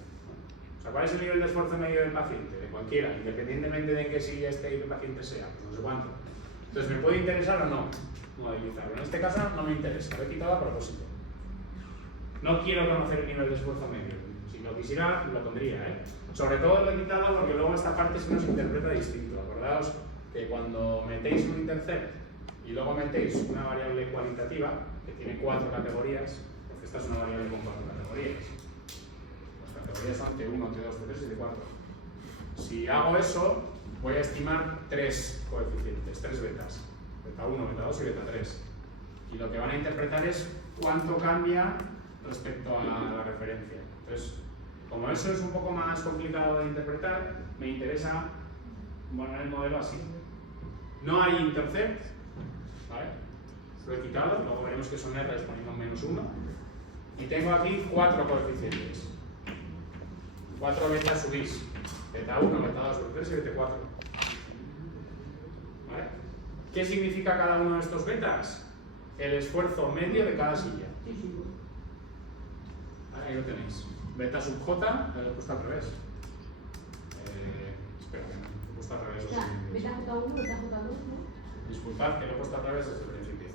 O sea, ¿cuál es el nivel de esfuerzo medio del paciente? De cualquiera, independientemente de qué silla este paciente sea, pues no sé cuánto. Entonces, ¿me puede interesar o no modelizarlo? En este caso no me interesa, lo he quitado a propósito. No quiero conocer el nivel de esfuerzo medio. Si lo quisiera, lo pondría, ¿eh? Sobre todo lo he quitado porque luego esta parte se nos interpreta distinto. Acordaos que cuando metéis un intercept y luego metéis una variable cualitativa que tiene 4 categorías, porque esta es una variable con 4 categorías. Las categorías son T1, T2, T3 y T4. Si hago eso, voy a estimar 3 coeficientes, 3 betas. Beta 1, beta 2 y beta 3. Y lo que van a interpretar es cuánto cambia respecto a la referencia. Entonces, como eso es un poco más complicado de interpretar, me interesa poner el modelo así. No hay intercept, ¿vale? Lo he quitado, luego veremos que son R poniendo -1. Y tengo aquí 4 coeficientes. 4 betas subís. Beta 1, beta 2, beta 3 y beta 4. ¿Vale? ¿Qué significa cada uno de estos betas? El esfuerzo medio de cada silla. ¿Vale? Ahí lo tenéis. Beta sub J, lo he puesto al revés. Espera, que no, lo he puesto al revés. O sea, beta J1, beta J2, ¿no? Disculpad que lo he puesto al revés desde el principio.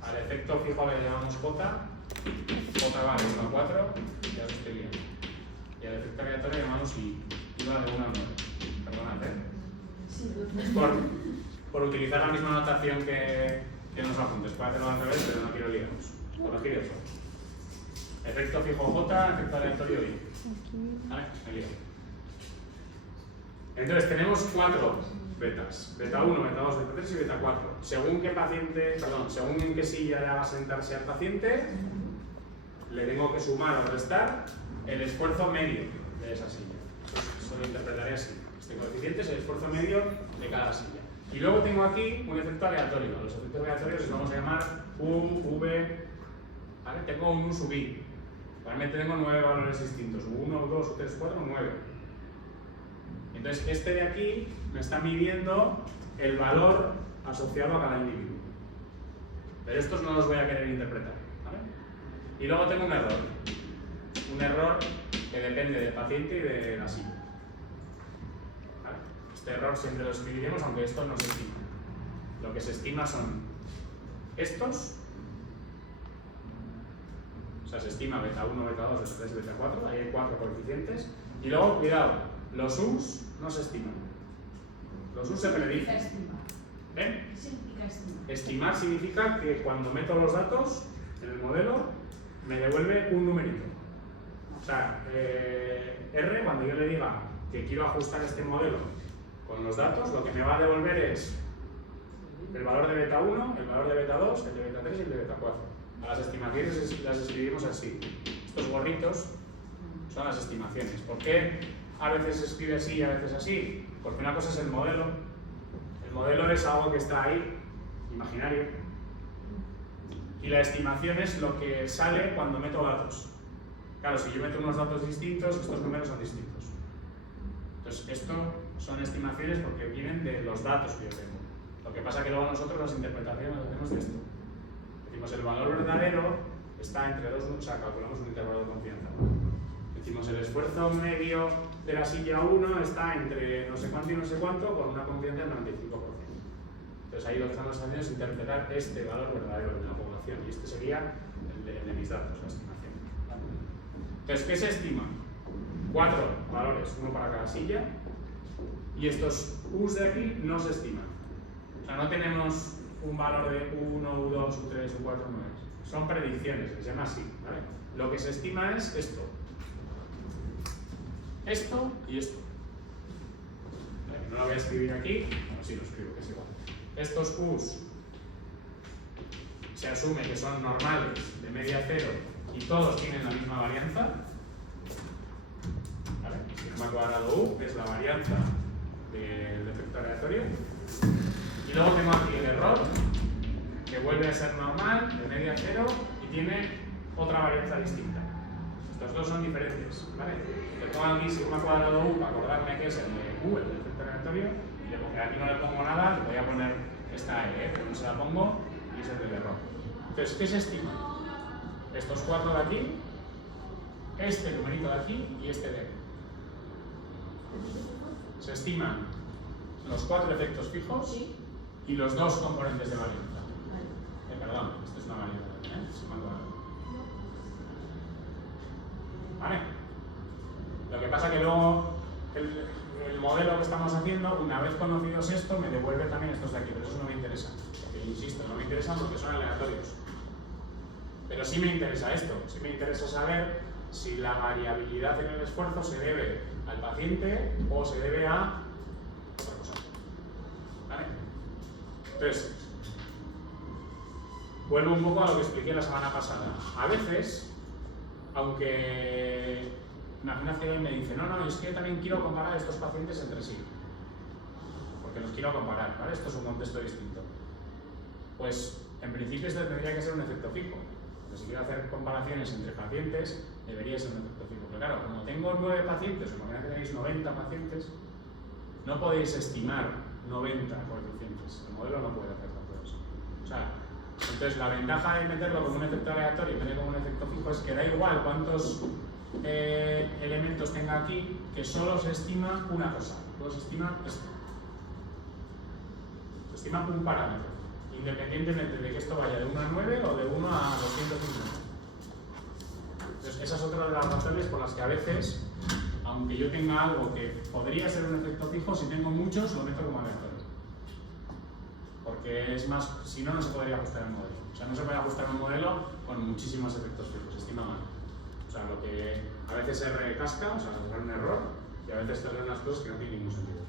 Al efecto fijo le llamamos J, J va de 1 a 4, ya os estoy liando. Y al efecto aleatorio le llamamos I, I va de 1 a 9. Perdonad, ¿eh? Sí, Es por utilizar la misma notación que en los apuntes. Puedo hacerlo al revés, pero no quiero liaros. Corregir eso. Efecto fijo J, efecto aleatorio I. ¿Vale? Me lío. Entonces tenemos 4 betas. Beta 1, beta 2, beta 3 y beta 4. Según qué paciente, según en qué silla le haga sentarse al paciente, le tengo que sumar o restar el esfuerzo medio de esa silla. Eso lo interpretaré así. Este coeficiente es el esfuerzo medio de cada silla. Y luego tengo aquí un efecto aleatorio. Los efectos aleatorios los vamos a llamar U, V. ¿Vale? Tengo un U sub I. Realmente tengo 9 valores distintos. U1, U2, U3, U4, U9. Entonces, este de aquí me está midiendo el valor asociado a cada individuo. Pero estos no los voy a querer interpretar. ¿Vale? Y luego tengo un error. Un error que depende del paciente y de la silla. ¿Vale? Este error siempre lo escribiremos, aunque esto no se estima. Lo que se estima son estos. O sea, se estima beta 1, beta 2, beta 3 y beta 4. Ahí hay 4 coeficientes. Y luego, cuidado, los U's no se estiman. Los U's se predicen. ¿Ven? ¿Qué significa estimar? Estimar significa que cuando meto los datos en el modelo, me devuelve un numerito. O sea, R, cuando yo le diga que quiero ajustar este modelo con los datos, lo que me va a devolver es el valor de beta 1, el valor de beta 2, el de beta 3 y el de beta 4. A las estimaciones las escribimos así. Estos gorritos son las estimaciones. ¿Por qué a veces se escribe así y a veces así? Porque una cosa es el modelo. El modelo es algo que está ahí, imaginario. Y la estimación es lo que sale cuando meto datos. Claro, si yo meto unos datos distintos, estos números son distintos. Entonces, esto son estimaciones porque vienen de los datos que yo tengo. Lo que pasa es que luego nosotros las interpretaciones las hacemos de esto. Decimos el valor verdadero está entre dos, o sea, calculamos un intervalo de confianza. Decimos el esfuerzo medio de la silla 1 está entre no sé cuánto y no sé cuánto con una confianza del 95%. Entonces ahí lo que estamos haciendo es interpretar este valor verdadero de la población y este sería el de mis datos, la estimación. Entonces, ¿qué se estima? 4 valores, uno para cada silla, y estos U's de aquí no se estiman. O sea, no tenemos un valor de U1, U2, U3, U4, U9. Son predicciones, se llama así, ¿vale? Lo que se estima es esto. Esto y esto. Vale, no lo voy a escribir aquí, bueno, sí lo escribo, que es igual. Estos U's se asume que son normales, de media 0, y todos tienen la misma varianza. ¿Vale? Sigma cuadrado U es la varianza del efecto aleatorio. Y luego tengo aquí el error, que vuelve a ser normal, de media 0, y tiene otra varianza distinta. Estos dos son diferentes, ¿vale? Le pongo aquí sigma cuadrado U para acordarme que es el de U, el del efecto aleatorio, y aquí no le pongo nada, le voy a poner esta L, pero no se la pongo, y es el del error. Entonces, ¿qué se estima? Estos 4 de aquí, este numerito de aquí y este de aquí. Se estiman los 4 efectos fijos Sí. y los 2 componentes de varianza. Perdón, esto es una variable, se me ha acordado. ¿Vale? Lo que pasa que luego el modelo que estamos haciendo, una vez conocidos esto, me devuelve también estos de aquí, pero eso no me interesa. Porque, insisto, no me interesa porque son aleatorios. Pero sí me interesa esto, sí me interesa saber si la variabilidad en el esfuerzo se debe al paciente o se debe a otra cosa. ¿Vale? Entonces, vuelvo un poco a lo que expliqué la semana pasada. A veces, aunque imagínate me dice, no, es que yo también quiero comparar estos pacientes entre sí. Porque los quiero comparar, ¿vale? Esto es un contexto distinto. Pues, en principio esto tendría que ser un efecto fijo. Pero si quiero hacer comparaciones entre pacientes, debería ser un efecto fijo. Pero claro, como tengo 9 pacientes, o imagínate que tenéis 90 pacientes, no podéis estimar 90 coeficientes. El modelo no puede hacer todo eso. O sea, entonces la ventaja de meterlo como un efecto aleatorio y meterlo como un efecto fijo es que da igual cuántos elementos tenga aquí, que solo se estima una cosa. Solo se estima esto. Se estima un parámetro, independientemente de que esto vaya de 1 a 9 o de 1 a 250. Entonces, esa es otra de las razones por las que a veces, aunque yo tenga algo que podría ser un efecto fijo, si tengo muchos, lo meto como aleatorio. Porque es más, si no, no se podría ajustar el modelo. O sea, no se puede ajustar un modelo con muchísimos efectos fijos, se estima mal. O sea, lo que a veces se recasca, o sea, se sale un error, y a veces te salen unas cosas que no tienen ningún sentido.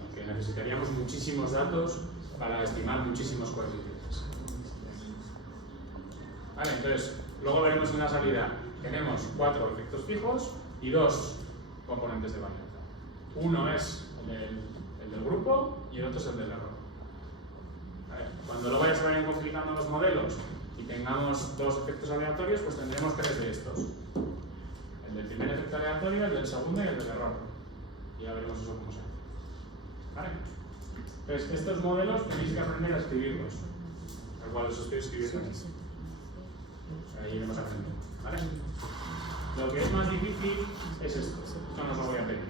Aunque necesitaríamos muchísimos datos para estimar muchísimos coeficientes. Vale, entonces, luego veremos en la salida. Tenemos 4 efectos fijos y 2 componentes de varianza. Uno es el del grupo y el otro es el del error. Vale, cuando luego ya se vayan complicando los modelos y tengamos 2 efectos aleatorios, pues tendremos 3 de estos. El del primer efecto aleatorio, el del segundo y el del error. Y ya veremos eso cómo se hace. ¿Vale? Entonces, estos modelos tenéis que aprender a escribirlos. Al cual os estoy escribiendo. Ahí iremos aprendiendo. ¿Vale? Lo que es más difícil es esto. Esto no os lo voy a pedir.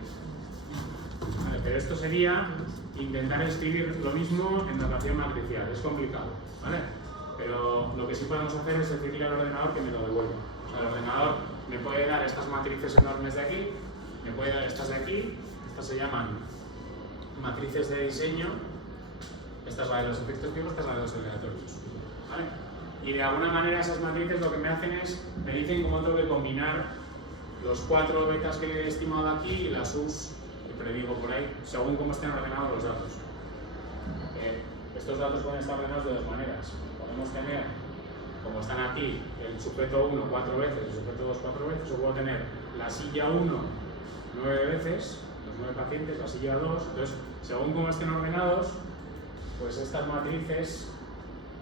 Vale, pero esto sería intentar escribir lo mismo en notación matricial. Es complicado. ¿Vale? Pero lo que sí podemos hacer es decirle al ordenador que me lo devuelva. O sea, el ordenador me puede dar estas matrices enormes de aquí, me puede dar estas de aquí, estas se llaman matrices de diseño, esta es la de los efectos fijos, esta es la de los aleatorios. ¿Vale? Y de alguna manera esas matrices lo que me hacen es, me dicen cómo tengo que combinar los 4 betas que he estimado aquí y las U's que predigo por ahí, según cómo estén ordenados los datos. Estos datos pueden estar ordenados de 2 maneras. Podemos tener, como están aquí, el sujeto 1 4 veces, el sujeto 2 4 veces, o puedo tener la silla 1 9 veces, los 9 pacientes, la silla 2, entonces, según cómo estén ordenados, pues estas matrices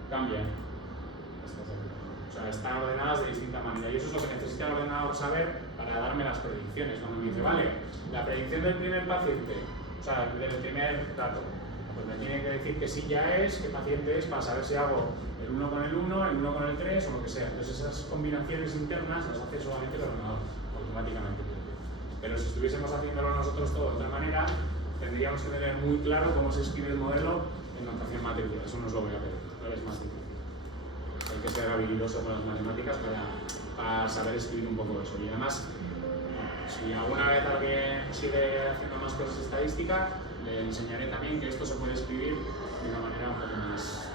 cambian. O sea, están ordenadas de distinta manera y eso es lo que necesita el ordenador saber para darme las predicciones. Cuando me dice, vale, la predicción del primer paciente, o sea, del primer dato, pues me tiene que decir qué silla es, qué paciente es, para saber si hago el 1 con el 1, el 1 con el 3 o lo que sea. Entonces esas combinaciones internas las hace solamente el ordenador, automáticamente. Pero si estuviésemos haciéndolo nosotros todo de otra manera, tendríamos que tener muy claro cómo se escribe el modelo en notación matricial. Eso no os lo voy a pedir, no es más difícil. Hay que ser habilidoso con las matemáticas para saber escribir un poco eso. Y además, si alguna vez alguien sigue haciendo más cosas estadísticas, le enseñaré también que esto se puede escribir de una manera un poco más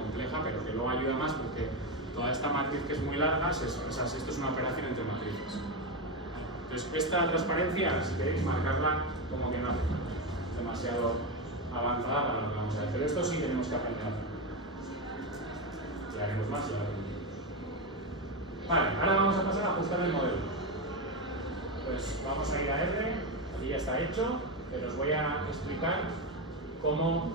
compleja, pero que luego ayuda más porque toda esta matriz que es muy larga, esto es una operación entre matrices. Entonces, esta transparencia, si queréis marcarla, como que no hace falta. Es demasiado avanzada para lo que vamos a hacer. Pero esto sí tenemos que aprender a hacer. Ya haremos más y ya haremos. Vale, ahora vamos a pasar a ajustar el modelo. Pues vamos a ir a R, aquí ya está hecho, pero os voy a explicar cómo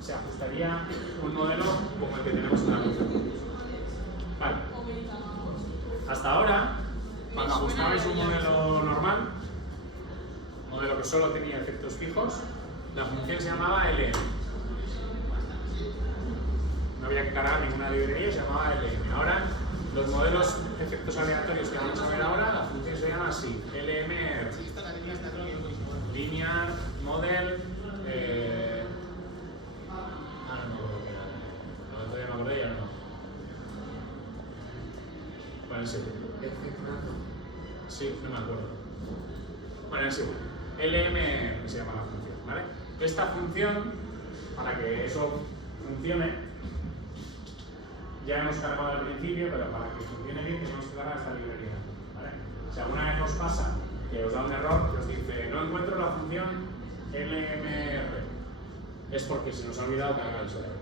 se ajustaría un modelo como el que tenemos en la luz. Vale. Hasta ahora, cuando ajustabais un modelo normal, un modelo que solo tenía efectos fijos, la función se llamaba LM. no había que cargar ninguna librería y se llamaba LM. Ahora, los modelos efectos aleatorios que vamos a ver ahora, la función se llama así, LMR. Linear, model, no me acuerdo qué era. No, todavía me acordé y ahora no. Bueno, es igual. Sí, no me acuerdo. Bueno, es igual. LMR se llama la función, ¿vale? Esta función, para que eso funcione, ya hemos cargado al principio, pero para que funcione bien tenemos que cargar esta librería, ¿vale? Si alguna vez os pasa que os da un error que os dice no encuentro la función LMR, es porque se nos ha olvidado cargar eso de ahí.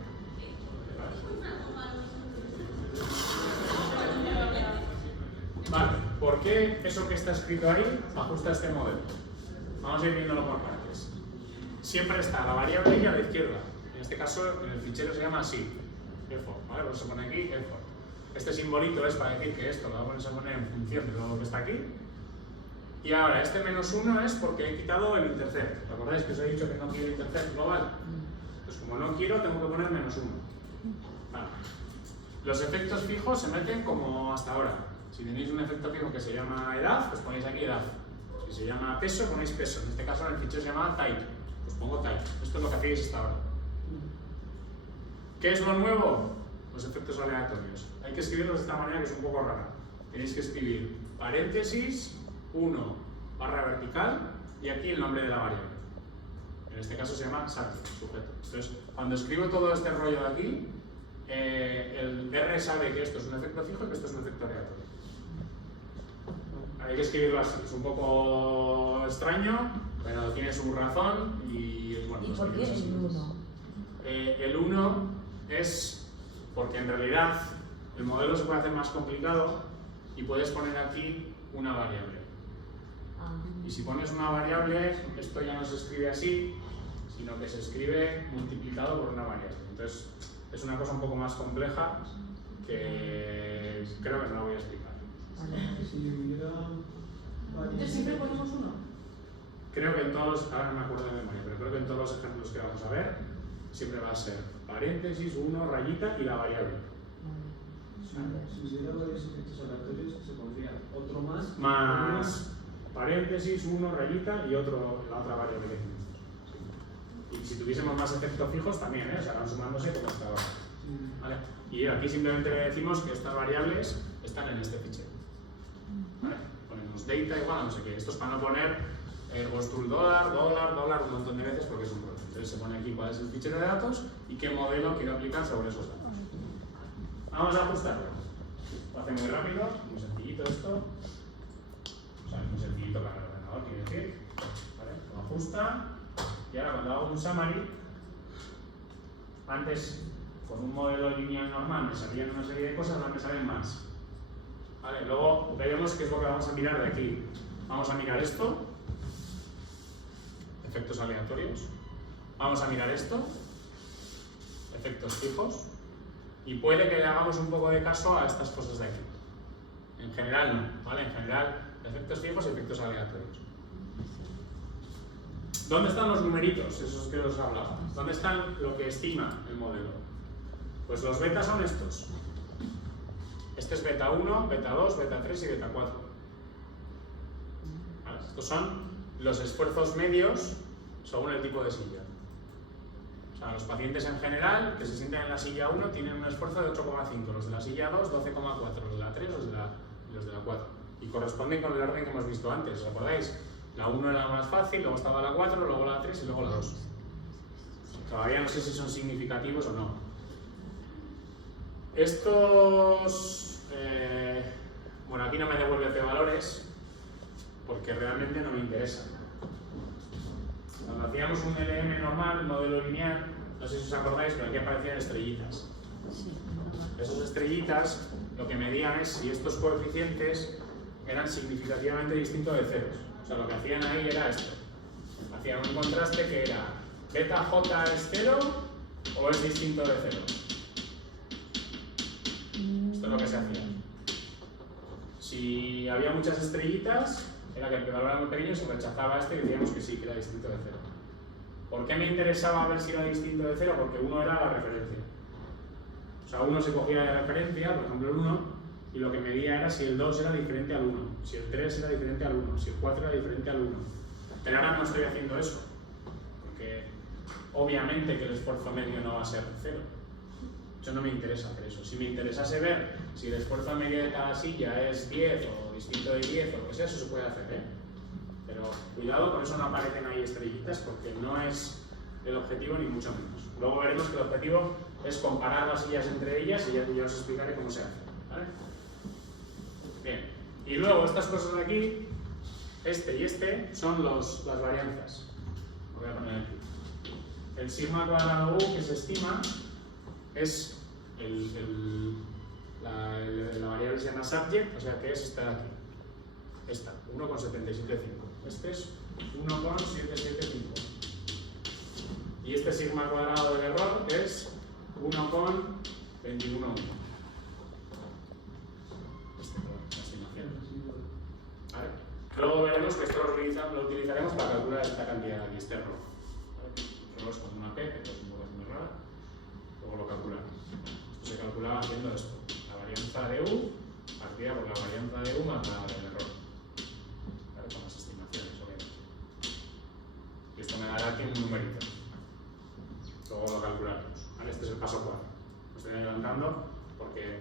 Vale, ¿por qué eso que está escrito ahí ajusta a este modelo? Vamos a ir viéndolo por partes. Siempre está la variable y a la izquierda. En este caso, en el fichero se llama así, effort, ¿vale? Pues se pone aquí effort. Este simbolito es para decir que esto lo vamos a poner en función de todo lo que está aquí. Y ahora, este -1 es porque he quitado el intercept. ¿Recordáis que os he dicho que no quiero intercept global? Pues como no quiero, tengo que poner -1. Vale. Los efectos fijos se meten como hasta ahora. Si tenéis un efecto fijo que se llama edad, pues ponéis aquí edad. Si se llama peso, ponéis peso. En este caso en el fichero se llama type. Pues pongo type. Esto es lo que hacéis hasta ahora. ¿Qué es lo nuevo? Los efectos aleatorios. Hay que escribirlos de esta manera que es un poco rara. Tenéis que escribir paréntesis 1 barra vertical y aquí el nombre de la variable. En este caso se llama subject, sujeto. Entonces, cuando escribo todo este rollo de aquí, el R sabe que esto es un efecto fijo y que esto es un efecto aleatorio. Hay que escribirlo así, es un poco extraño, pero tiene su razón y bueno. ¿Y por qué el 1? El 1 es porque en realidad el modelo se puede hacer más complicado y puedes poner aquí una variable. Y si pones una variable, esto ya no se escribe así, sino que se escribe multiplicado por una variable. Entonces, es una cosa un poco más compleja que creo que no la voy a explicar. Si hubiera Entonces siempre ponemos 1. Creo que en todos los, ahora no me acuerdo de memoria, pero creo que en todos los ejemplos que vamos a ver, siempre va a ser paréntesis, 1, rayita y la variable. Si hubiera varios efectos aleatorios, se pondría otro más. Más paréntesis, 1, rayita y otro, la otra variable que tenemos. Y si tuviésemos más efectos fijos también, o sea, van sumándose como hasta ahora. ¿Vale? Y aquí simplemente le decimos que estas variables están en este fichero. ¿Vale? Ponemos data igual a no sé qué. Esto es para no poner $, $, un montón de veces porque es un rollo. Entonces se pone aquí cuál es el fichero de datos y qué modelo quiero aplicar sobre esos datos. Vamos a ajustarlo. Lo hace muy rápido, muy sencillito esto. O sea, muy sencillito para el ordenador, quiero decir. ¿Vale? Lo ajusta. Y ahora cuando hago un summary, antes con un modelo lineal normal me salían una serie de cosas, ahora me salen más. ¿Vale? Luego veremos qué es lo que vamos a mirar de aquí. Vamos a mirar esto, efectos aleatorios. Vamos a mirar esto, efectos fijos. Y puede que le hagamos un poco de caso a estas cosas de aquí. En general no, ¿vale? En general, efectos fijos y efectos aleatorios. ¿Dónde están los numeritos? Esos que os hablaba. ¿Dónde están lo que estima el modelo? Pues los betas son estos. Este es beta 1, beta 2, beta 3 y beta 4. ¿Vale? Estos son los esfuerzos medios según el tipo de silla. O sea, los pacientes en general que se sientan en la silla 1 tienen un esfuerzo de 8,5, los de la silla 2, 12,4, los de la 3, los de la 4. Y corresponden con el orden que hemos visto antes, ¿os acordáis? La 1 era la más fácil, luego estaba la 4, luego la 3 y luego la 2. Todavía no sé si son significativos o no. Estos... bueno, aquí no me devuelve de valores porque realmente no me interesa. Cuando hacíamos un LM normal, un modelo lineal, no sé si os acordáis, pero aquí aparecían estrellitas. Esas estrellitas lo que medían es si estos coeficientes eran significativamente distintos de ceros. O sea, lo que hacían ahí era esto. Hacían un contraste que era beta J es 0 o es distinto de 0. Esto es lo que se hacía. Si había muchas estrellitas, era que el valor era muy pequeño, se rechazaba este y decíamos que sí, que era distinto de 0. ¿Por qué me interesaba ver si era distinto de 0? Porque 1 era la referencia. sea, 1 se cogía de referencia, por ejemplo el 1, y lo que medía era si el 2 era diferente al 1, si el 3 era diferente al 1, si el 4 era diferente al 1. Pero ahora no estoy haciendo eso, porque obviamente que el esfuerzo medio no va a ser 0. Eso no me interesa hacer eso. Si me interesase ver si el esfuerzo medio de cada silla es 10 o distinto de 10 o lo que sea, eso se puede hacer, ¿eh? Pero cuidado, por eso no aparecen ahí estrellitas, porque no es el objetivo ni mucho menos. Luego veremos que el objetivo es comparar las sillas entre ellas y ya yo os explicaré cómo se hace, ¿vale? Bien, y luego estas cosas de aquí, este y este, son las varianzas. Lo voy a poner aquí. El sigma cuadrado U que se estima es la variable se llama subject, o sea que es esta de aquí. Esta, 1,775. Este es 1,775. Y este sigma cuadrado del error es 1,211. ¿Vale? Luego veremos que esto lo utilizaremos para calcular esta cantidad de aquí, este error. ¿Vale? El error es con una P, que es un poco muy rara. Luego lo calculamos. Esto se calculaba haciendo esto. La varianza de U partida por la varianza de U más la del error. ¿Vale? Con las estimaciones, obviamente. Y esto me dará aquí un numerito. Luego lo calcularemos. ¿Vale? Este es el paso 4. Me estoy adelantando porque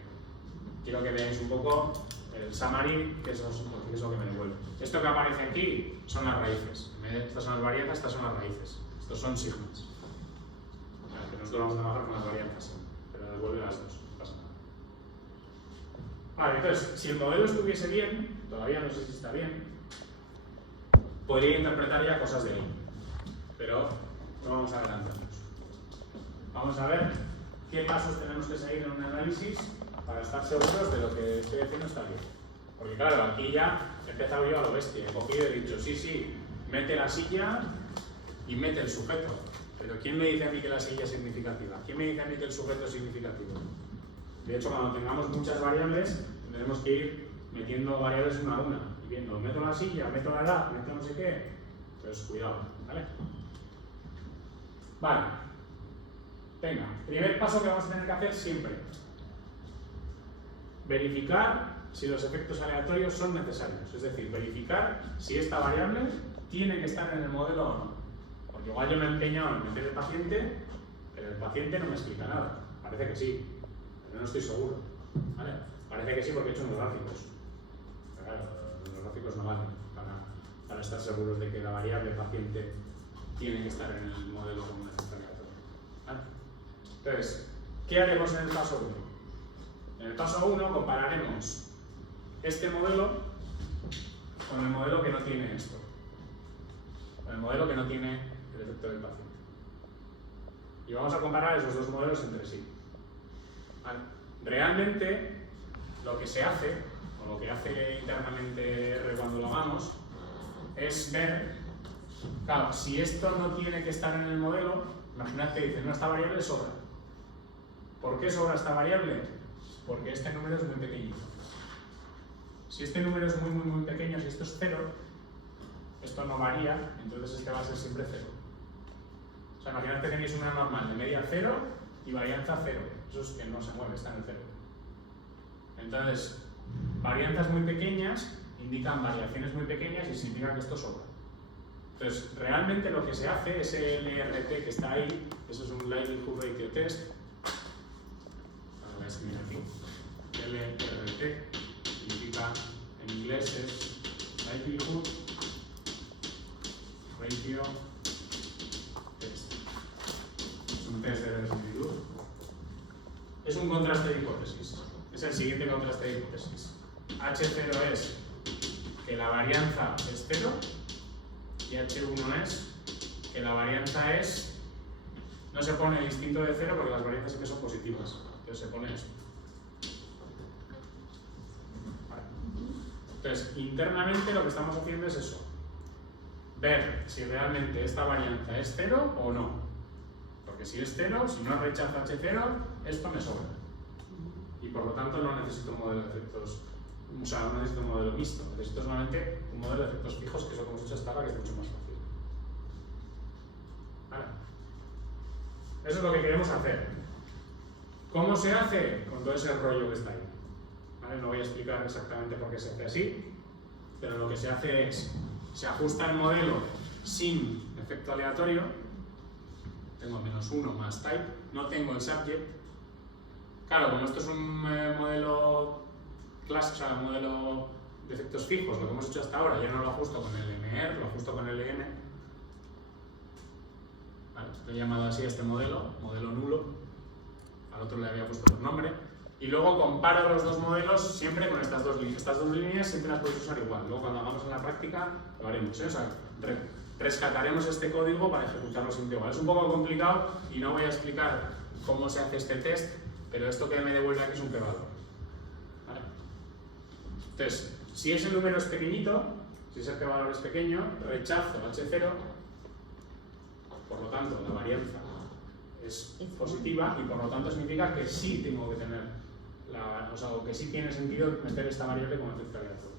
quiero que veáis un poco el summary, que es lo que me devuelve. Esto que aparece aquí son las raíces. Estas son las varianzas, estas son las raíces. Estos son sigmas. Que nosotros vamos a trabajar con las varianzas, pero devuelve las dos, no pasa nada. Vale, entonces, si el modelo estuviese bien, todavía no sé si está bien, podría interpretar ya cosas de ahí. Pero no vamos a adelantarnos. Vamos a ver qué pasos tenemos que seguir en un análisis para estar seguros de lo que estoy haciendo está bien. Porque claro, aquí ya he empezado yo a lo bestia. He cogido y he dicho, sí, mete la silla y mete el sujeto. Pero ¿quién me dice a mí que la silla es significativa? ¿Quién me dice a mí que el sujeto es significativo? De hecho, cuando tengamos muchas variables, tendremos que ir metiendo variables una a una. Y viendo, meto la silla, meto la edad, meto no sé qué. Entonces, cuidado, ¿vale? Vale. Venga, primer paso que vamos a tener que hacer siempre. Verificar si los efectos aleatorios son necesarios. Es decir, verificar si esta variable tiene que estar en el modelo o no. Porque igual yo me he empeñado en meter el paciente, pero el paciente no me explica nada. Parece que sí, pero no estoy seguro. ¿Vale? Parece que sí porque he hecho unos gráficos. Pero claro, los gráficos no valen para estar seguros de que la variable paciente tiene que estar en el modelo como un efecto aleatorio. ¿Vale? Entonces, ¿qué haremos en el paso 1? En el paso 1 compararemos este modelo con el modelo que no tiene esto. Con el modelo que no tiene el efecto del paciente. Y vamos a comparar esos dos modelos entre sí. ¿Vale? Realmente, lo que se hace, o lo que hace internamente R cuando lo hagamos, es ver, claro, si esto no tiene que estar en el modelo, imaginad que dicen, no, esta variable sobra. ¿Por qué sobra esta variable? Porque este número es muy pequeñito. Si este número es muy pequeño, si esto es 0, esto no varía, entonces este va a ser siempre 0. O sea, imaginad que tenéis una normal de media 0 y varianza 0. Eso es que no se mueve, está en el 0. Entonces, varianzas muy pequeñas indican variaciones muy pequeñas y significa que esto sobra. Entonces, realmente lo que se hace, ese LRT que está ahí, eso es un Likelihood Ratio Test. Ahora voy a escribir aquí. LRT significa, en inglés es Likelihood Ratio Test. Es un test de verosimilitud. Es un contraste de hipótesis. Es el siguiente contraste de hipótesis. H0 es que la varianza es 0 y H1 es que la varianza es, no se pone distinto de 0 porque las varianzas siempre son positivas. Entonces se pone esto. Vale. Entonces, internamente lo que estamos haciendo es eso. Ver si realmente esta varianza es 0 o no. Porque si es 0, si no rechaza H0, esto me sobra. Y por lo tanto no necesito un modelo de efectos, o sea, no necesito un modelo mixto, necesito solamente un modelo de efectos fijos, que es lo que hemos hecho hasta ahora, que es mucho más fácil. ¿Vale? Eso es lo que queremos hacer. ¿Cómo se hace? Con todo ese rollo que está ahí. ¿Vale? No voy a explicar exactamente por qué se hace así, pero lo que se hace es, se ajusta el modelo sin efecto aleatorio, tengo -1 más type, no tengo el subject. Claro, como esto es un modelo clase, o sea, un modelo de efectos fijos, lo que hemos hecho hasta ahora, ya no lo ajusto con el MR, lo ajusto con el EM. Vale, lo he llamado así a este modelo, modelo nulo, al otro le había puesto otro nombre, y luego comparo los dos modelos siempre con estas dos líneas. Estas dos líneas siempre las podéis usar igual, luego cuando hagamos en la práctica lo haremos, ¿eh? O sea, rescataremos este código para ejecutarlo siempre igual. Es un poco complicado y no voy a explicar cómo se hace este test, pero esto que me devuelve aquí es un p-valor. ¿Vale? Entonces, si ese número es pequeñito, si ese p-valor es pequeño, rechazo h0, por lo tanto la varianza es positiva y por lo tanto significa que sí tengo que tener, o sea, que sí tiene sentido meter esta variable como efecto aleatorio.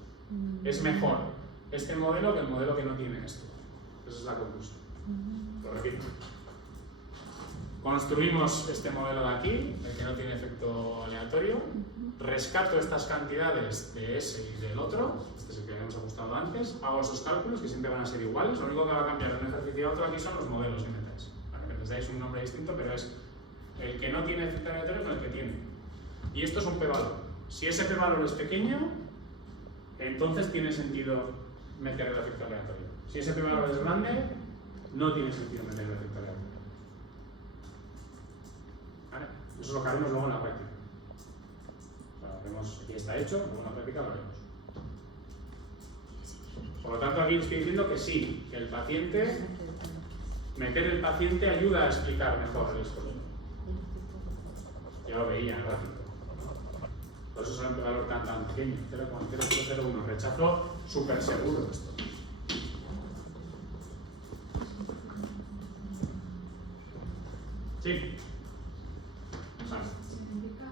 Es mejor este modelo que el modelo que no tiene esto. Esa es la conclusión. Lo repito. Construimos este modelo de aquí, el que no tiene efecto aleatorio, rescato estas cantidades de ese y del otro, este es el que habíamos ajustado antes, hago esos cálculos que siempre van a ser iguales, lo único que va a cambiar de un ejercicio a otro aquí son los modelos que metáis. Para que les dais un nombre distinto, pero es el que no tiene efecto aleatorio con el que tiene. Y esto es un p-valor. Si ese p-valor es pequeño, entonces tiene sentido meter el efecto aleatorio. Si ese p-valor es grande, no tiene sentido meter el efecto aleatorio. ¿Vale? Eso es lo que haremos luego en la práctica. O sea, haremos, aquí está hecho, luego en la práctica lo haremos. Por lo tanto, aquí estoy diciendo que sí, que el paciente, meter el paciente ayuda a explicar mejor el esfuerzo. Ya lo veía en el gráfico. Por eso es un valor tan pequeño, 0,0001. Rechazo súper seguro esto. Sí. Significa,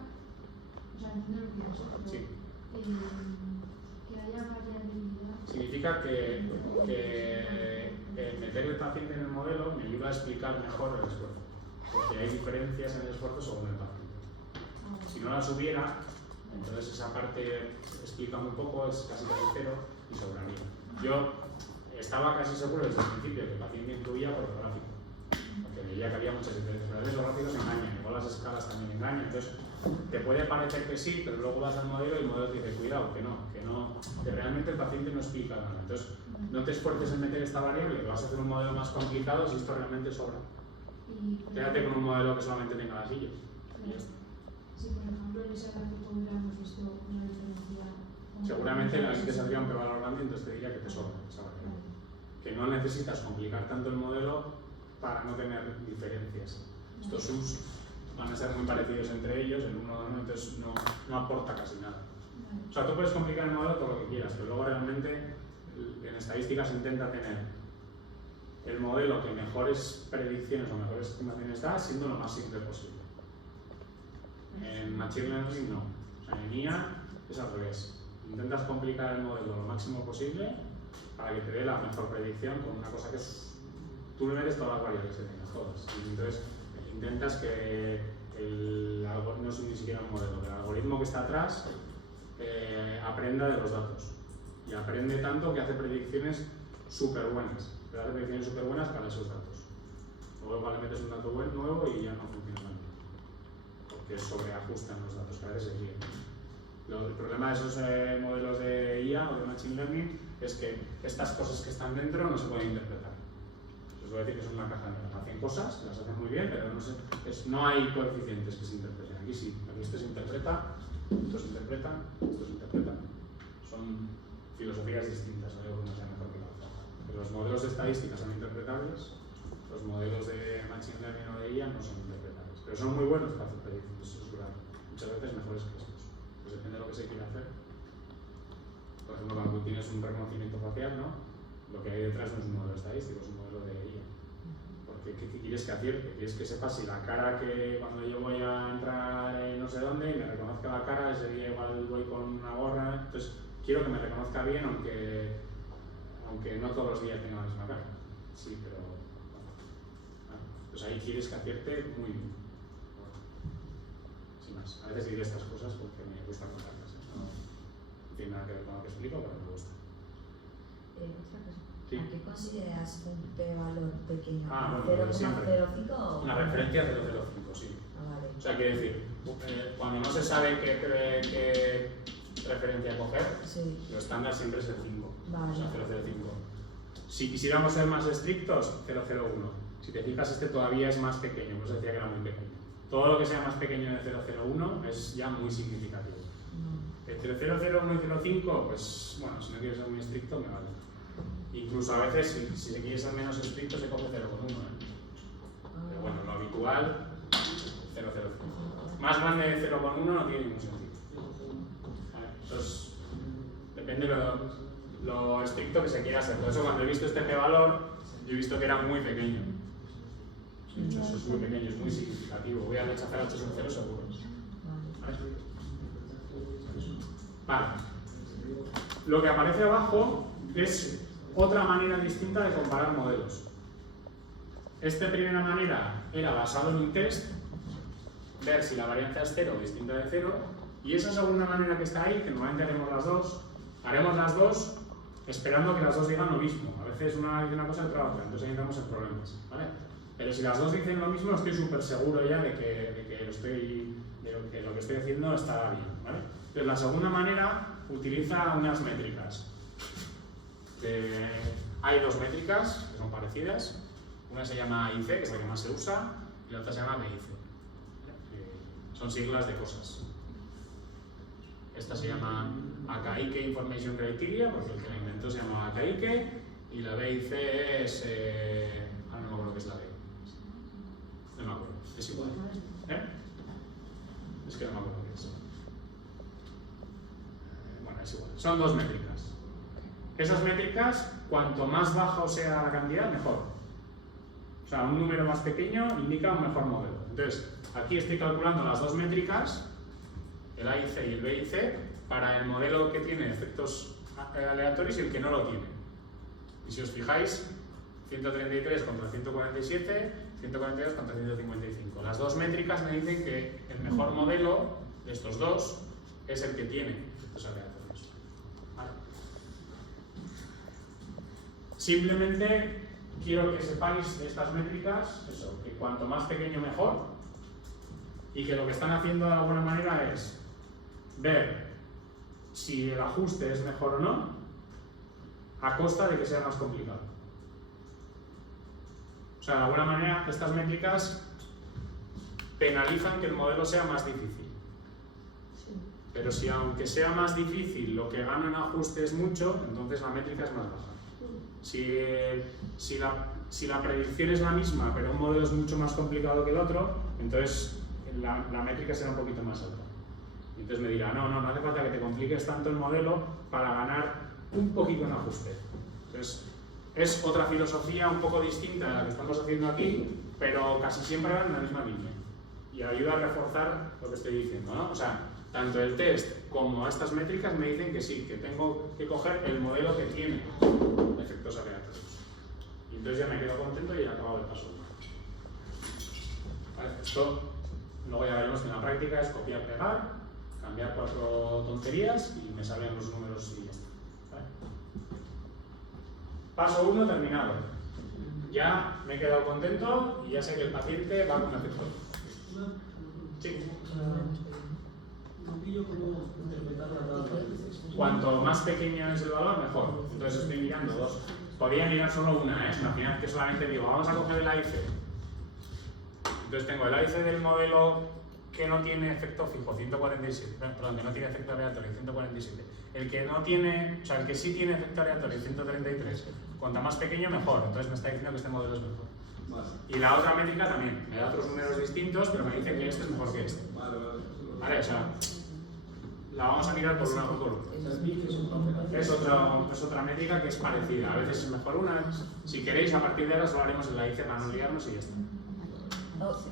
o sea, entiendo lo que dices, pero Sí. Que haya variabilidad. Significa que meter el paciente en el modelo me ayuda a explicar mejor el esfuerzo, porque hay diferencias en el esfuerzo según el paciente. Si no las hubiera, entonces esa parte explica muy poco, es casi cero y sobraría. Yo estaba casi seguro desde el principio que el paciente incluía por el gráfico, porque veía que había muchas diferencias. Pero a veces los gráficos engañan, igual las escalas también engañan. Entonces, te puede parecer que sí, pero luego vas al modelo y el modelo te dice, cuidado, que realmente el paciente no explica nada. Entonces, no te esfuerces en meter esta variable, que vas a hacer un modelo más complicado si esto realmente sobra. Quédate con un modelo que solamente tenga las sillas. Si, por ejemplo, en ese gráfico hubiéramos visto una diferencia. Seguramente en la que te saldría un p-valor grande, entonces te diría que te sobra esa variable. Que no necesitas complicar tanto el modelo para no tener diferencias. Estos subs van a ser muy parecidos entre ellos, el uno a uno, entonces no aporta casi nada. O sea, tú puedes complicar el modelo todo lo que quieras, pero luego realmente en estadística se intenta tener el modelo que mejores predicciones o mejores estimaciones da, siendo lo más simple posible. En Machine Learning no. O sea, en IA es al revés. Intentas complicar el modelo lo máximo posible para que te dé la mejor predicción con una cosa que es... Tú le metes todas las variables que tengas, todas. Y entonces intentas que el algoritmo, no es ni siquiera un modelo, pero el algoritmo que está atrás aprenda de los datos. Y aprende tanto que hace predicciones súper buenas. Pero hace predicciones súper buenas para esos datos. Luego igual le metes un dato nuevo y ya no funciona tan bien. Porque sobreajustan los datos, que a veces se guían. El problema de esos modelos de IA o de Machine Learning es que estas cosas que están dentro no se pueden interpretar. Les voy a decir que son una caja negra. Hacen cosas, las hacen muy bien, pero no hay coeficientes que se interpreten. Aquí sí, aquí esto se interpreta, esto se interpreta, esto se interpreta. Son filosofías distintas, no digo que una sea mejor que la otra. Pero los modelos de estadística son interpretables, los modelos de Machine Learning o de IA no son interpretables. Pero son muy buenos para hacer predicciones, eso es verdad. Muchas veces mejores que estos. Pues depende de lo que se quiera hacer. Por ejemplo, cuando tú tienes un reconocimiento facial, ¿no? Lo que hay detrás no es un modelo estadístico, es un modelo de IA. Porque ¿qué quieres que acierte? Quieres que sepas si la cara que cuando yo voy a entrar en no sé dónde y me reconozca la cara, ese día igual voy con una gorra, entonces quiero que me reconozca bien, aunque no todos los días tenga la misma cara. Sí, pero... Pues ahí quieres que acierte muy bien. sin más. A veces digo estas cosas porque me gusta contarlas. No tiene nada que ver con lo que explico, pero me gusta. Otra cosa. Sí. ¿A qué consideras un p-valor pequeño? Ah, bueno, lo de siempre. 0,05 o...? Una referencia 0,05, sí. Ah, vale. O sea, quiere decir, cuando no se sabe qué referencia coger, Sí. lo estándar siempre es el 5, Vale. o sea, 0,05. Si quisiéramos ser más estrictos, 0,01. Si te fijas, este todavía es más pequeño, por eso decía que era muy pequeño. Todo lo que sea más pequeño de 0,01 es ya muy significativo. No. Entre 0,01 y 0,5, pues bueno, si no quieres ser muy estricto, me vale. Incluso a veces, si se quiere ser menos estricto, se coge 0,1. Pero bueno, lo habitual, 0,05. Más grande de 0,1 no tiene ningún sentido. Vale, entonces, depende lo estricto que se quiera hacer. Por eso cuando he visto este p-valor, yo he visto que era muy pequeño. De hecho, eso es muy pequeño, es muy significativo. Voy a rechazar h sub 0 seguro. Vale. Lo que aparece abajo es otra manera distinta de comparar modelos. Esta primera manera era basado en un test, ver si la varianza es 0 o distinta de 0, y esa segunda manera que está ahí, que normalmente haremos las dos esperando que las dos digan lo mismo. A veces una dice una cosa y otra otra, entonces ahí entramos en problemas, ¿vale? Pero si las dos dicen lo mismo, estoy súper seguro ya de que lo que estoy haciendo está bien, ¿vale? Entonces la segunda manera utiliza unas métricas. Hay dos métricas que son parecidas. Una se llama AIC, que es la que más se usa, y la otra se llama BIC. Son siglas de cosas. Esta se llama Akaike Information Criteria, porque el que la inventó se llama Akaike, y la BIC es... ahora no me acuerdo qué es la B. No me acuerdo, es igual. Es que no me acuerdo qué es. Bueno, es igual. Son dos métricas. Esas métricas, cuanto más baja sea la cantidad, mejor. O sea, un número más pequeño indica un mejor modelo. Entonces, aquí estoy calculando las dos métricas, el AIC y el BIC, para el modelo que tiene efectos aleatorios y el que no lo tiene. Y si os fijáis, 133 contra 147, 142 contra 155. Las dos métricas me dicen que el mejor modelo de estos dos es el que tiene efectos aleatorios. ¿Vale? Simplemente quiero que sepáis de estas métricas, eso, que cuanto más pequeño mejor, y que lo que están haciendo de alguna manera es ver si el ajuste es mejor o no, a costa de que sea más complicado. O sea, de alguna manera estas métricas penalizan que el modelo sea más difícil. Pero si aunque sea más difícil lo que gana en ajuste es mucho, entonces la métrica es más baja. Si la predicción es la misma, pero un modelo es mucho más complicado que el otro, entonces la métrica será un poquito más alta. Y entonces me dirá, no hace falta que te compliques tanto el modelo para ganar un poquito en ajuste. Entonces, es otra filosofía un poco distinta a la que estamos haciendo aquí, pero casi siempre va en la misma línea. Y ayuda a reforzar lo que estoy diciendo, ¿no? O sea, tanto el test como estas métricas me dicen que sí, que tengo que coger el modelo que tiene efectos aleatorios. Y entonces ya me quedo contento y he acabado el paso 1. Vale, esto luego ya veremos que en la práctica es copiar-pegar, cambiar 4 tonterías y me salen los números y ya está. ¿Vale? Paso 1 terminado. Ya me he quedado contento y ya sé que el paciente va con efecto. Sí. No pillo cómo interpretar la tabla. Cuanto más pequeño es el valor, mejor. Entonces estoy mirando dos. Podría mirar solo una, ¿eh? Imaginad que solamente digo, vamos a coger el AIC. Entonces tengo el AIC del modelo que no tiene efecto fijo, 147, perdón, que no tiene efecto aleatorio, 147. El que no tiene, o sea, el que sí tiene efecto aleatorio, 133. Cuanto más pequeño, mejor. Entonces me está diciendo que este modelo es mejor. Vale. Y la otra métrica también. Me da otros números distintos, pero me dice que este es mejor que este. Vale. Vale, o sea, la vamos a mirar por una por una. Es otra métrica que es parecida. A veces es mejor una. Si queréis, a partir de ahora solo haremos el AIC para no liarnos y ya está.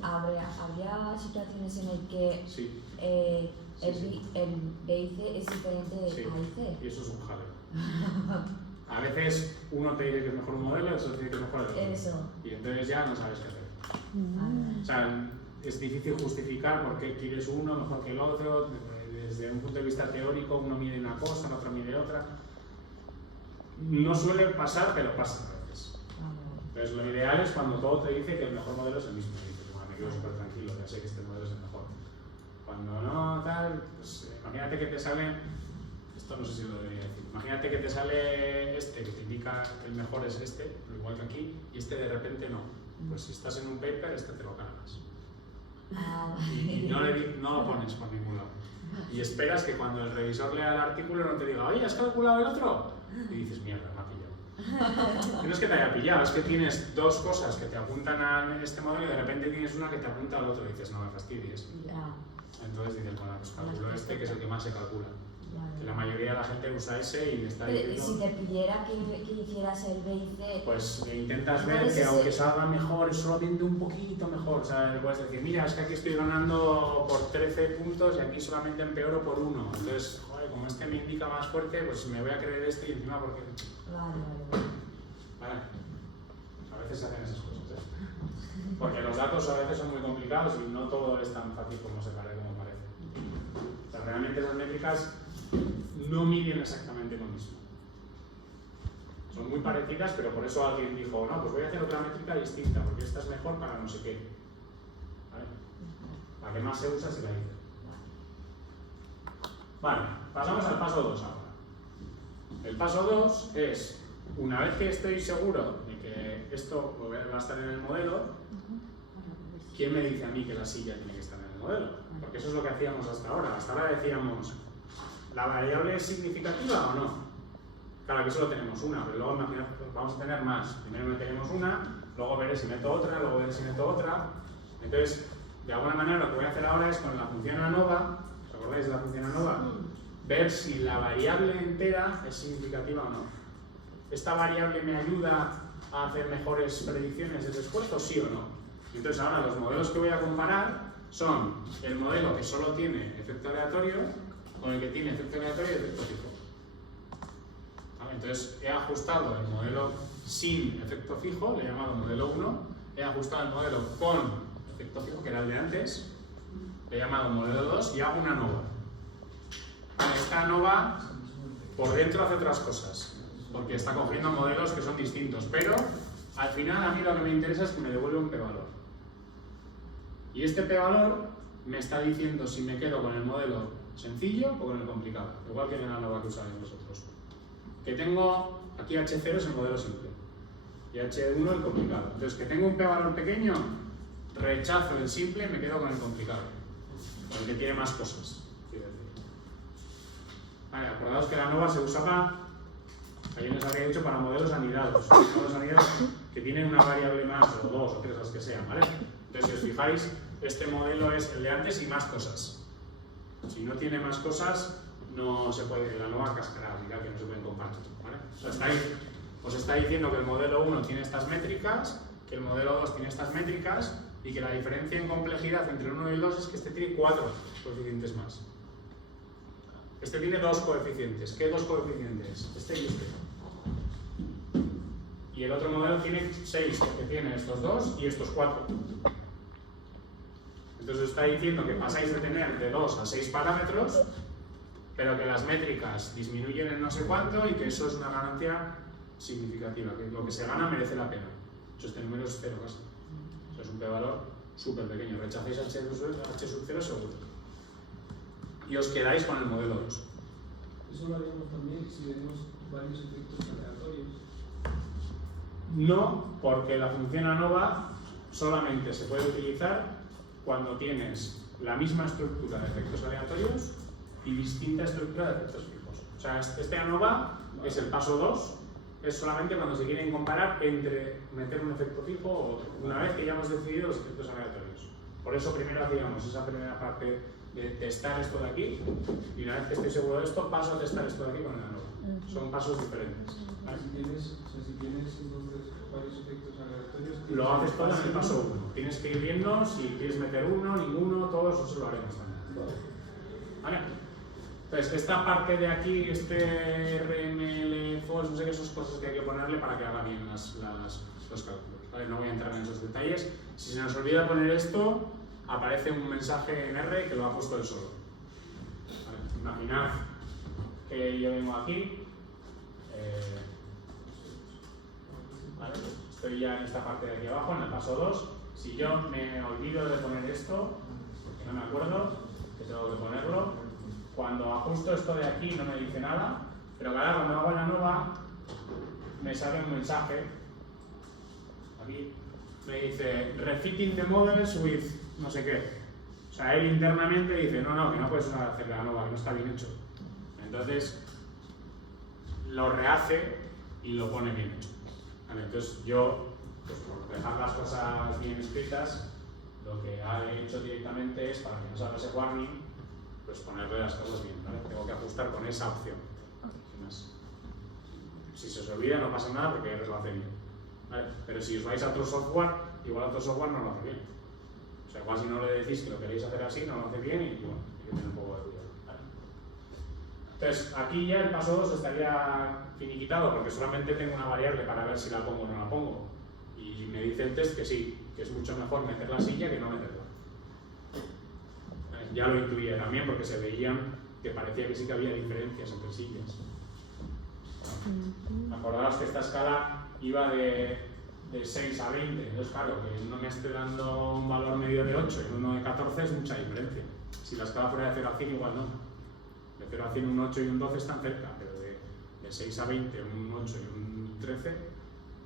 ¿Habría situaciones en las que Sí. el BIC es diferente del Sí. AIC? Y eso es un jaleo. A veces uno te dice que es mejor un modelo, otro te dice que es mejor el otro. Eso. Y entonces ya no sabes qué hacer. Vale. O sea, es difícil justificar por qué quieres uno mejor que el otro. Desde un punto de vista teórico, uno mide una cosa, el otro mide otra. No suele pasar, pero pasa a veces. Entonces, lo ideal es cuando todo te dice que el mejor modelo es el mismo. Y dices, bueno, me quedo súper tranquilo, ya sé que este modelo es el mejor. Cuando no, tal, pues imagínate que te sale, esto no sé si lo debería decir, imagínate que te sale este que te indica que el mejor es este, igual que aquí, y este de repente no. Pues si estás en un paper, este te lo cargas. Y no lo pones por ningún lado. Y esperas que cuando el revisor lea el artículo no te diga, oye, ¿has calculado el otro? Y dices, mierda, me ha pillado. No es que te haya pillado, es que tienes dos cosas que te apuntan a este modelo y de repente tienes una que te apunta al otro y dices, no me fastidies. Entonces dices, bueno, pues calculo este que es el que más se calcula. Que la mayoría de la gente usa ese y le está Pero diciendo... si te pidiera que hicieras el B y C... Pues intentas ver que aunque salga mejor, es solamente un poquito mejor. O sea, le puedes decir, mira, es que aquí estoy ganando por 13 puntos y aquí solamente empeoro por 1. Entonces, joder, como este me indica más fuerte, pues me voy a creer este y encima porque... Vale. A veces se hacen esas cosas, ¿eh? Porque los datos a veces son muy complicados y no todo es tan fácil como parece. O sea, realmente las métricas no miden exactamente lo mismo. Son muy parecidas, pero por eso alguien dijo, no, pues voy a hacer otra métrica distinta, porque esta es mejor para no sé qué. ¿Vale? La que más se usa se la dice. Vale, pasamos al paso 2 ahora. El paso 2 es, una vez que estoy seguro de que esto va a estar en el modelo, ¿quién me dice a mí que la silla tiene que estar en el modelo? Porque eso es lo que hacíamos hasta ahora. Hasta ahora decíamos, ¿la variable es significativa o no? Claro que solo tenemos una, pero luego imagínate, vamos a tener más. Primero meteremos una, luego veré si meto otra, luego veré si meto otra. Entonces, de alguna manera lo que voy a hacer ahora es con la función ANOVA, ¿os acordáis de la función ANOVA? Ver si la variable entera es significativa o no. ¿Esta variable me ayuda a hacer mejores predicciones del esfuerzo, sí o no? Entonces ahora los modelos que voy a comparar son el modelo que solo tiene efecto aleatorio con el que tiene efecto aleatorio y efecto fijo. ¿Vale? Entonces he ajustado el modelo sin efecto fijo, le he llamado modelo 1, he ajustado el modelo con efecto fijo, que era el de antes, le he llamado modelo 2 y hago una ANOVA. Esta ANOVA por dentro hace otras cosas, porque está cogiendo modelos que son distintos, pero al final a mí lo que me interesa es que me devuelve un p-valor. Y este p-valor me está diciendo si me quedo con el modelo sencillo o con el complicado, igual que en la ANOVA que usáis vosotros. Que tengo, aquí H0 es el modelo simple y H1 el complicado. Entonces, que tengo un p-valor pequeño, rechazo el simple y me quedo con el complicado, con el que tiene más cosas. Vale, acordaos que la ANOVA se usaba, ayer les había dicho, para modelos anidados. Modelos anidados que tienen una variable más, o dos o tres, las que sean, ¿vale? Entonces, si os fijáis, este modelo es el de antes y más cosas. Si no tiene más cosas, no se puede, la ANOVA cascará, dirá que no se pueden compartir, ¿vale? O sea, os está diciendo que el modelo 1 tiene estas métricas, que el modelo 2 tiene estas métricas y que la diferencia en complejidad entre el 1 y el 2 es que este tiene 4 coeficientes más. Este tiene 2 coeficientes. ¿Qué 2 coeficientes? Este y este. Y el otro modelo tiene 6, porque tiene estos 2 y estos 4. Entonces os está diciendo que pasáis de tener de 2 a 6 parámetros, pero que las métricas disminuyen en no sé cuánto y que eso es una ganancia significativa, que lo que se gana merece la pena. De hecho, este número es 0 casi. O sea, es un p-valor súper pequeño. Rechazáis H sub 0 seguro. Y os quedáis con el modelo 2. Eso lo haríamos también si vemos varios efectos aleatorios. No, porque la función ANOVA solamente se puede utilizar cuando tienes la misma estructura de efectos aleatorios y distinta estructura de efectos fijos. O sea, este ANOVA es el paso 2, es solamente cuando se quieren comparar entre meter un efecto fijo o otro, una vez que ya hemos decidido los efectos aleatorios. Por eso primero hacíamos esa primera parte de testar esto de aquí y una vez que estoy seguro de esto, paso a testar esto de aquí con el ANOVA. Son pasos diferentes. ¿Vale? Si tienes entonces varios efectos aleatorios, lo haces todo en el paso 1. Tienes que ir viendo si quieres meter uno, ninguno, todos, eso lo haremos también. ¿Vale? Entonces, esta parte de aquí, este RML, false, no sé qué, esas cosas que hay que ponerle para que haga bien los cálculos. ¿Vale? No voy a entrar en esos detalles. Si se nos olvida poner esto, aparece un mensaje en R que lo ha puesto él solo. ¿Vale? Imaginad que yo vengo aquí, ¿vale? Estoy ya en esta parte de aquí abajo, en el paso 2. Si yo me olvido de poner esto, porque no me acuerdo que tengo que ponerlo, cuando ajusto esto de aquí no me dice nada, pero ahora cuando hago la nueva me sale un mensaje, aquí me dice refitting the models with no sé qué. O sea, él internamente dice, no, que no puedes hacer la nueva, que no está bien hecho. Entonces lo rehace y lo pone bien hecho. Vale, entonces yo, pues por dejar las cosas bien escritas, lo que he hecho directamente es, para que no salga ese warning, pues ponerle las cosas bien, ¿vale? Tengo que ajustar con esa opción. Sin más. Si se os olvida no pasa nada porque R lo hace bien, ¿vale? Pero si os vais a otro software, igual otro software no lo hace bien. O sea, igual si no le decís que lo queréis hacer así, no lo hace bien y bueno, hay que tener un poco de cuidado, ¿vale? Entonces, aquí ya el paso 2 estaría finiquitado porque solamente tengo una variable para ver si la pongo o no la pongo. Y me dice el test que sí, que es mucho mejor meter la silla que no meterla. Ya lo intuía también porque se veían que parecía que sí que había diferencias entre sillas. Acordaos que esta escala iba de 6 a 20, entonces claro, que uno me esté dando un valor medio de 8 y uno de 14 es mucha diferencia. Si la escala fuera de 0 a 100 igual no. De 0 a 100 un 8 y un 12 están cerca, pero de 6 a 20 un 8 y un 13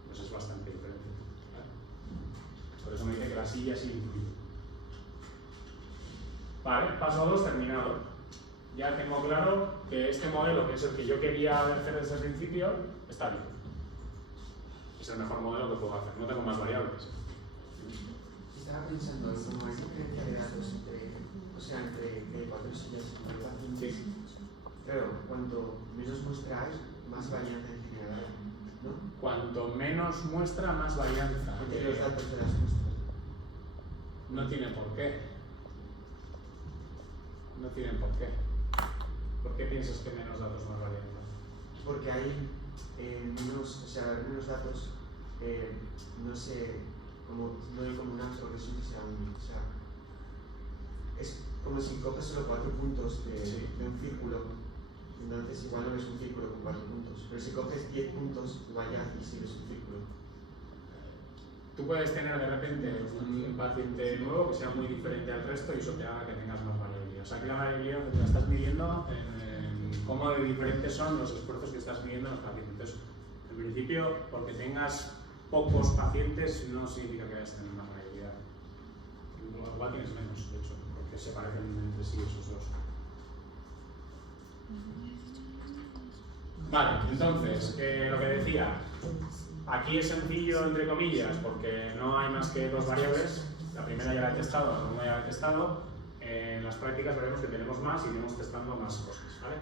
pues es bastante diferente. ¿Vale? Por eso me dice que la silla sí influye. Vale, paso 2 terminado. Ya tengo claro que este modelo, que es el que yo quería hacer desde el principio, está bien. Es el mejor modelo que puedo hacer, no tengo más variables. Estaba pensando, como hay diferencia de datos entre 4 sillas y 9 pacientes, Sí. claro, cuanto menos muestras, más varianza en general, ¿no? Cuanto menos muestra, más varianza. Entre los datos de las muestras. No tiene por qué. No tienen por qué. ¿Por qué piensas que menos datos más varianza? Porque hay menos datos, no sé, no hay como una progresión que sea única. O sea, es como si coges solo 4 puntos de un círculo, entonces igual no ves un círculo con 4 puntos. Pero si coges 10 puntos, vaya y sí ves un círculo. Tú puedes tener de repente un paciente nuevo que sea muy diferente al resto y eso te haga que tengas más variabilidad. O sea, que la variabilidad que la estás midiendo en cómo de diferentes son los esfuerzos que estás midiendo en los pacientes. Entonces, en principio, porque tengas pocos pacientes no significa que vayas a tener más variabilidad. Igual tienes menos, de hecho, porque se parecen entre sí esos dos. Vale, entonces, lo que decía, aquí es sencillo, entre comillas, porque no hay más que 2 variables. La primera ya la he testado, la segunda ya la he testado. En las prácticas veremos que tenemos más y iremos testando más cosas, ¿vale?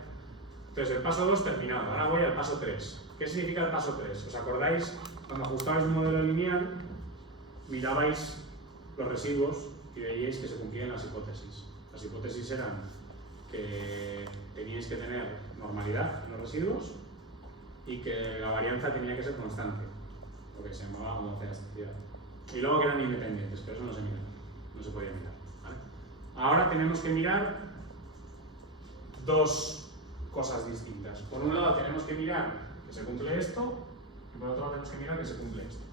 Entonces, el paso 2 terminado. Ahora voy al paso 3. ¿Qué significa el paso 3? ¿Os acordáis? Cuando ajustabais un modelo lineal, mirabais los residuos y veíais que se cumplían las hipótesis. Las hipótesis eran que teníais que tener normalidad en los residuos y que la varianza tenía que ser constante, lo que se llamaba homocedasticidad. Y luego que eran independientes, pero eso no se mira, no se podía mirar. ¿Vale? Ahora tenemos que mirar 2 cosas distintas. Por un lado tenemos que mirar que se cumple esto y por otro lado tenemos que mirar que se cumple esto.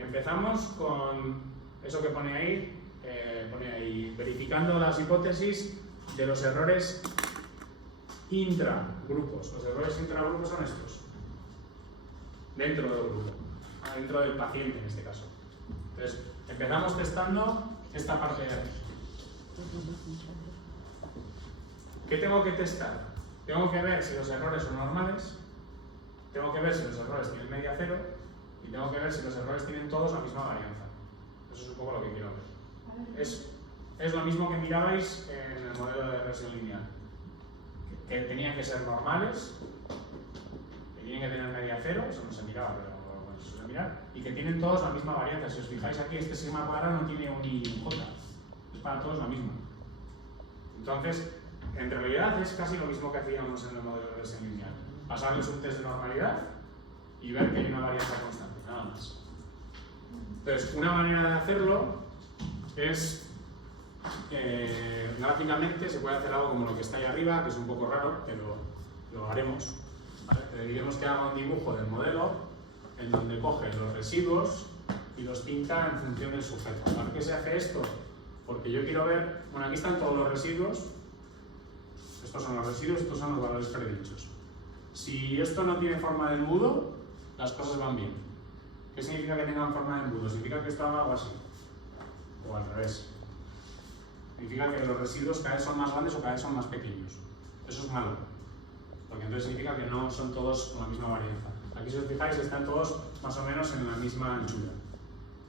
Empezamos con eso que pone ahí verificando las hipótesis de los errores intragrupos. Los errores intragrupos son estos. Dentro del grupo, dentro del paciente en este caso. Entonces, empezamos testando esta parte de aquí. ¿Qué tengo que testar? Tengo que ver si los errores son normales, tengo que ver si los errores tienen media cero y tengo que ver si los errores tienen todos la misma varianza. Eso es un poco lo que quiero ver. Es lo mismo que mirabais en el modelo de regresión lineal. Que tenían que ser normales, que tienen que tener media cero, eso no se miraba, pero bueno, se suele mirar, y que tienen todos la misma varianza. Si os fijáis aquí, este sigma cuadrado no tiene un I y un J, es para todos la misma. Entonces, en realidad es casi lo mismo que hacíamos en el modelo de regresión lineal. Pasarles un test de normalidad y ver que hay una varianza constante, nada más. Entonces, una manera de hacerlo es, gráficamente se puede hacer algo como lo que está ahí arriba, que es un poco raro, pero lo haremos. ¿Vale? Le diremos que haga un dibujo del modelo en donde coge los residuos y los pinta en función del sujeto. ¿Para qué se hace esto? Porque yo quiero ver, bueno, aquí están todos los residuos, estos son los residuos, estos son los valores predichos. Si esto no tiene forma de embudo, las cosas van bien. ¿Qué significa que tengan forma de embudo? Significa que esto haga algo así, o al revés. Significa que los residuos cada vez son más grandes o cada vez son más pequeños. Eso es malo, porque entonces significa que no son todos con la misma varianza. Aquí, si os fijáis, están todos más o menos en la misma anchura.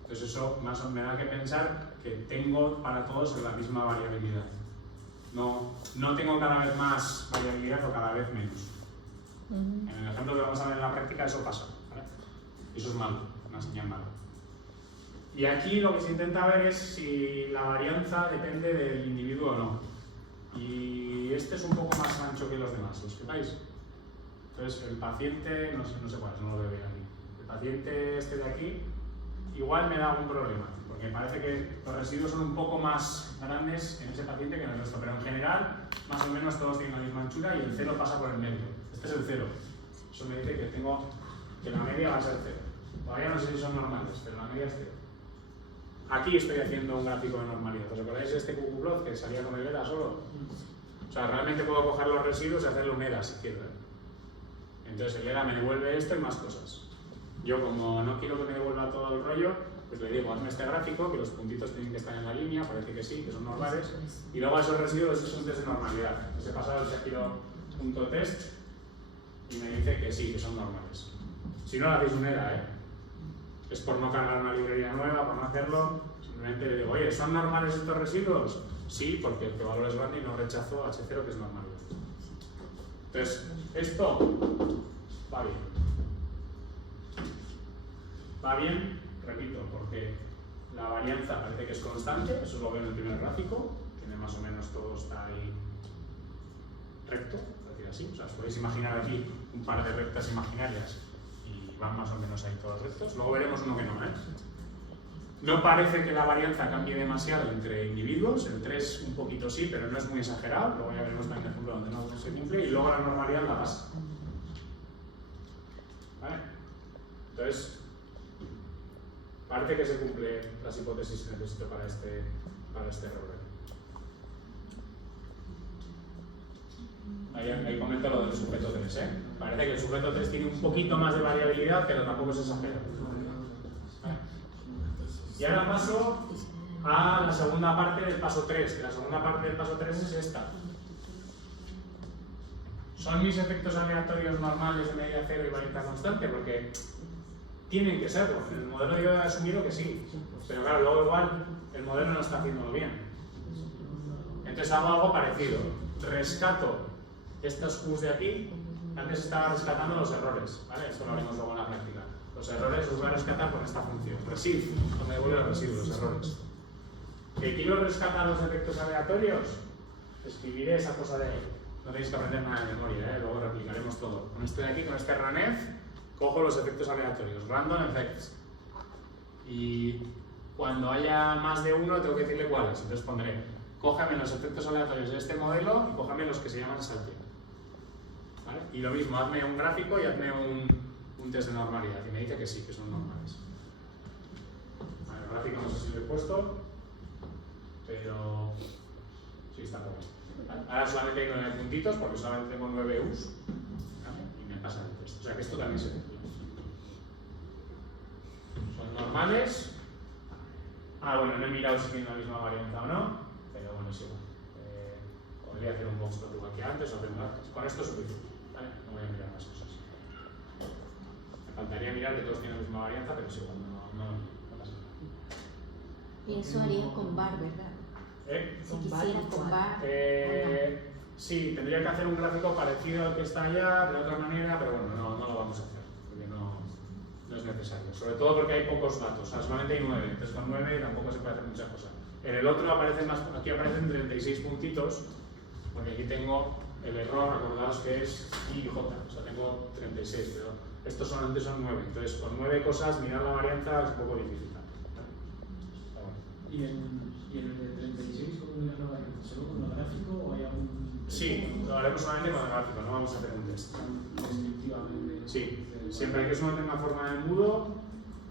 Entonces eso me da que pensar que tengo para todos la misma variabilidad. No tengo cada vez más variabilidad o cada vez menos. En el ejemplo que vamos a ver en la práctica eso pasa, ¿vale? Eso es malo, una señal mala. Y aquí lo que se intenta ver es si la varianza depende del individuo o no. Y este es un poco más ancho que los demás, ¿os fijáis? Entonces el paciente, no sé cuál es, no lo veo aquí. El paciente este de aquí igual me da algún problema, porque parece que los residuos son un poco más grandes en ese paciente que en el resto, pero en general más o menos todos tienen la misma anchura y el cero pasa por el medio. Este es el cero. Eso me dice que la media va a ser cero. Todavía no sé si son normales, pero la media es cero. Aquí estoy haciendo un gráfico de normalidad. ¿Os acordáis de este cucuplot que salía con el EDA solo? O sea, realmente puedo coger los residuos y hacerle un EDA si quiero. Entonces el EDA me devuelve esto y más cosas. Yo, como no quiero que me devuelva todo el rollo, pues le digo, hazme este gráfico, que los puntitos tienen que estar en la línea, parece que sí, que son normales, y luego a esos residuos es un test de normalidad. Entonces he pasado el Shapiro.test y me dice que sí, que son normales. Si no, le hacéis un EDA, es por no cargar una librería nueva, por no hacerlo, simplemente le digo, oye, ¿son normales estos residuos? Sí, porque el valor es grande y no rechazo H0, que es normal. Entonces, esto va bien. Va bien, repito, porque la varianza parece que es constante, eso lo veo en el primer gráfico, tiene más o menos todo está ahí recto, por decir así. O sea, os podéis imaginar aquí un par de rectas imaginarias y van más o menos ahí todos rectos. Luego veremos uno que no, No parece que la varianza cambie demasiado entre individuos, el 3 un poquito sí, pero no es muy exagerado. Luego ya veremos también el ejemplo donde no se cumple y luego la normalidad la pasa. ¿Vale? Entonces, parece que se cumplen las hipótesis que necesito para este error. Ahí comento lo del sujeto 3, Parece que el sujeto 3 tiene un poquito más de variabilidad, pero tampoco es exagerado. Y ahora paso a la segunda parte del paso 3, que la segunda parte del paso 3 es esta. ¿Son mis efectos aleatorios normales de media cero y varianza constante? Porque tienen que serlo. En el modelo yo he asumido que sí, pero claro, luego igual el modelo no está haciéndolo bien. Entonces hago algo parecido. Rescato estos Qs de aquí. Antes estaba rescatando los errores, ¿vale? Esto lo haremos luego en la práctica. Los errores los voy a rescatar con esta función. Receive, que me devuelve los residuos, los errores. ¿Que quiero rescatar los efectos aleatorios? Escribiré esa cosa de ahí. No tenéis que aprender nada de memoria, luego replicaremos todo. Con este de aquí, con este ranef, cojo los efectos aleatorios, random effects. Y cuando haya más de uno, tengo que decirle cuáles. Entonces pondré, cógeme los efectos aleatorios de este modelo y cógeme los que se llaman salting. ¿Vale? Y lo mismo, hazme un gráfico y hazme un test de normalidad. Y me dice que sí, que son normales. Vale, el gráfico no sé si lo he puesto, pero sí está por ahí. Ahora solamente hay 9 puntitos porque solamente tengo 9 U's, ¿vale? Y me pasa el test. O sea que esto también se cumple. Son normales. Bueno, no he mirado si tienen la misma varianza o no, pero bueno, es igual. Podría hacer un box plot igual que antes o hacer un arcas. Con esto es suficiente, ¿vale? No voy a mirar más cosas. Me faltaría mirar que todos tienen la misma varianza, pero es igual, no pasa nada. Y eso haría con bar, ¿verdad? Si quisiera con bar. Sí, tendría que hacer un gráfico parecido al que está allá, de otra manera, pero bueno, no lo vamos a hacer, porque no es necesario. Sobre todo porque hay pocos datos, o sea, solamente hay 9, entonces con 9 tampoco se puede hacer muchas cosas. En el otro aparecen más, aquí aparecen 36 puntitos, porque aquí tengo el error, recordaos que es I y J, o sea, tengo 36, pero estos solamente son 9, entonces con 9 cosas mirar la varianza es un poco difícil. Y en ¿Y en el de 36 cómo es la variante? ¿Solo con el gráfico o hay algún...? Sí, lo haremos solamente con el gráfico, no vamos a hacer un test. Descriptivamente. Sí, siempre que eso tenga forma de embudo,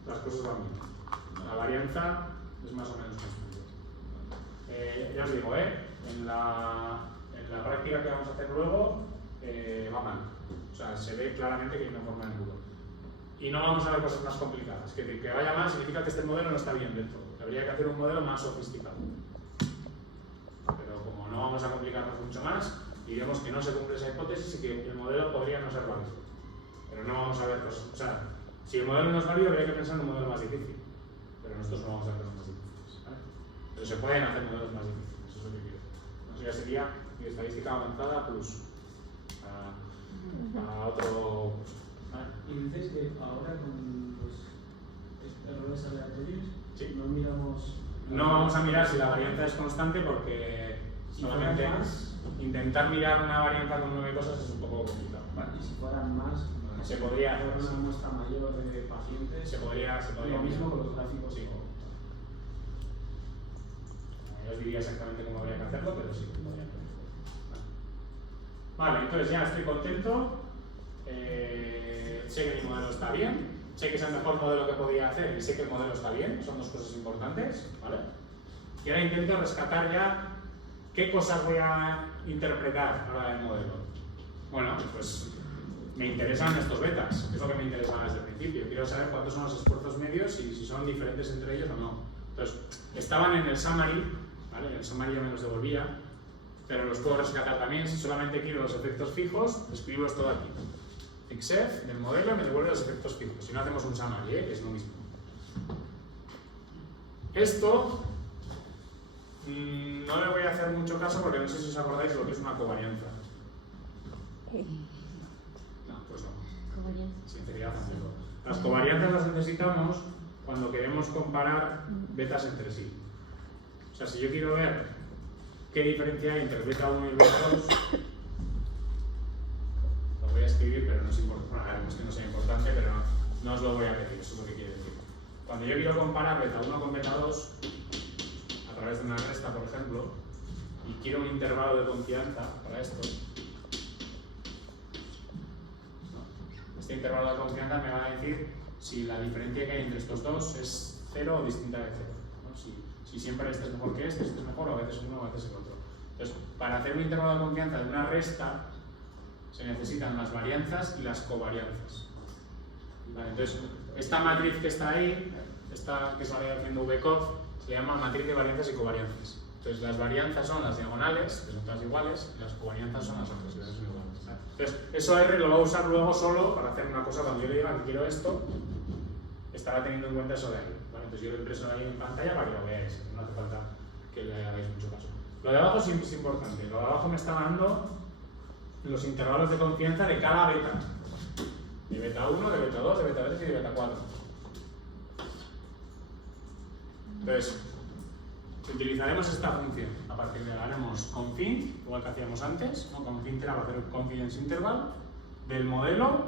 las cosas van bien. La varianza es más o menos constante. Ya os digo, en la práctica que vamos a hacer luego va mal. O sea, se ve claramente que hay una forma de embudo. Y no vamos a ver cosas más complicadas. Es decir, que vaya mal significa que este modelo no está bien del todo. Habría que hacer un modelo más sofisticado. Pero como no vamos a complicarnos mucho más, diremos que no se cumple esa hipótesis y que el modelo podría no ser válido. Pero no vamos a ver cosas. O sea, si el modelo no es válido, habría que pensar en un modelo más difícil. Pero nosotros no vamos a hacer cosas más difíciles. ¿Vale? Pero se pueden hacer modelos más difíciles. Eso es lo que quiero. Eso ya sería mi estadística avanzada plus a otro curso. ¿Vale? Y dices que ahora con errores aleatorios Sí. no miramos... No vamos a mirar si la varianza es constante porque solamente intentar mirar una varianza con 9 cosas es un poco complicado. Vale, y si fueran más, Se podría hacer una muestra mayor de pacientes. Se podría Lo mismo con los gráficos. Sí. No os diría exactamente cómo habría que hacerlo, pero sí, podría hacerlo. Vale, entonces ya estoy contento. Sé que mi modelo está bien. Sé que es el mejor modelo que podía hacer y sé que el modelo está bien. Son dos cosas importantes. ¿Vale? Y ahora intento rescatar ya qué cosas voy a interpretar ahora del modelo. Bueno, pues me interesan estos betas, es lo que me interesaba desde el principio. Quiero saber cuántos son los esfuerzos medios y si son diferentes entre ellos o no. Entonces, estaban en el summary, ¿vale? En el summary ya me los devolvía, pero los puedo rescatar también. Si solamente quiero los efectos fijos, escribo todo aquí. Fixef del modelo me devuelve los efectos fijos. Si no hacemos un summary, que es lo mismo. Esto no le voy a hacer mucho caso porque no sé si os acordáis de lo que es una covarianza. No, pues no. Sinceridad ante todo. Las covarianzas las necesitamos cuando queremos comparar betas entre sí. O sea, si yo quiero ver qué diferencia hay entre el beta 1 y el beta 2, lo voy a escribir, pero no es importante. Bueno, a ver, no es que no sea importante, pero no os lo voy a pedir, eso es lo que quiere decir. Cuando yo quiero comparar beta 1 con beta 2, a través de una resta, por ejemplo, y quiero un intervalo de confianza para esto, este intervalo de confianza me va a decir si la diferencia que hay entre estos dos es 0 o distinta de 0. ¿No? Si siempre este es mejor que este es mejor, o a veces uno o a veces el otro. Entonces, para hacer un intervalo de confianza de una resta, se necesitan las varianzas y las covarianzas. Vale, entonces, esta matriz que está ahí, esta que se va haciendo VCOV, se llama matriz de varianzas y covarianzas. Entonces, las varianzas son las diagonales, que son todas iguales, y las covarianzas son las otras, que son iguales. Entonces, eso R lo va a usar luego solo para hacer una cosa. Cuando yo le diga que quiero esto, estará teniendo en cuenta eso de ahí. ¿Vale? Entonces, yo lo he impreso ahí en pantalla para que lo veáis. No hace falta que le hagáis mucho caso. Lo de abajo sí es importante. Lo de abajo me está dando los intervalos de confianza de cada beta. De beta 1, de beta 2, de beta 3 y de beta 4. Entonces, utilizaremos esta función. A partir de ahora haremos config, igual que hacíamos antes, ¿no? Config era para hacer un confidence interval del modelo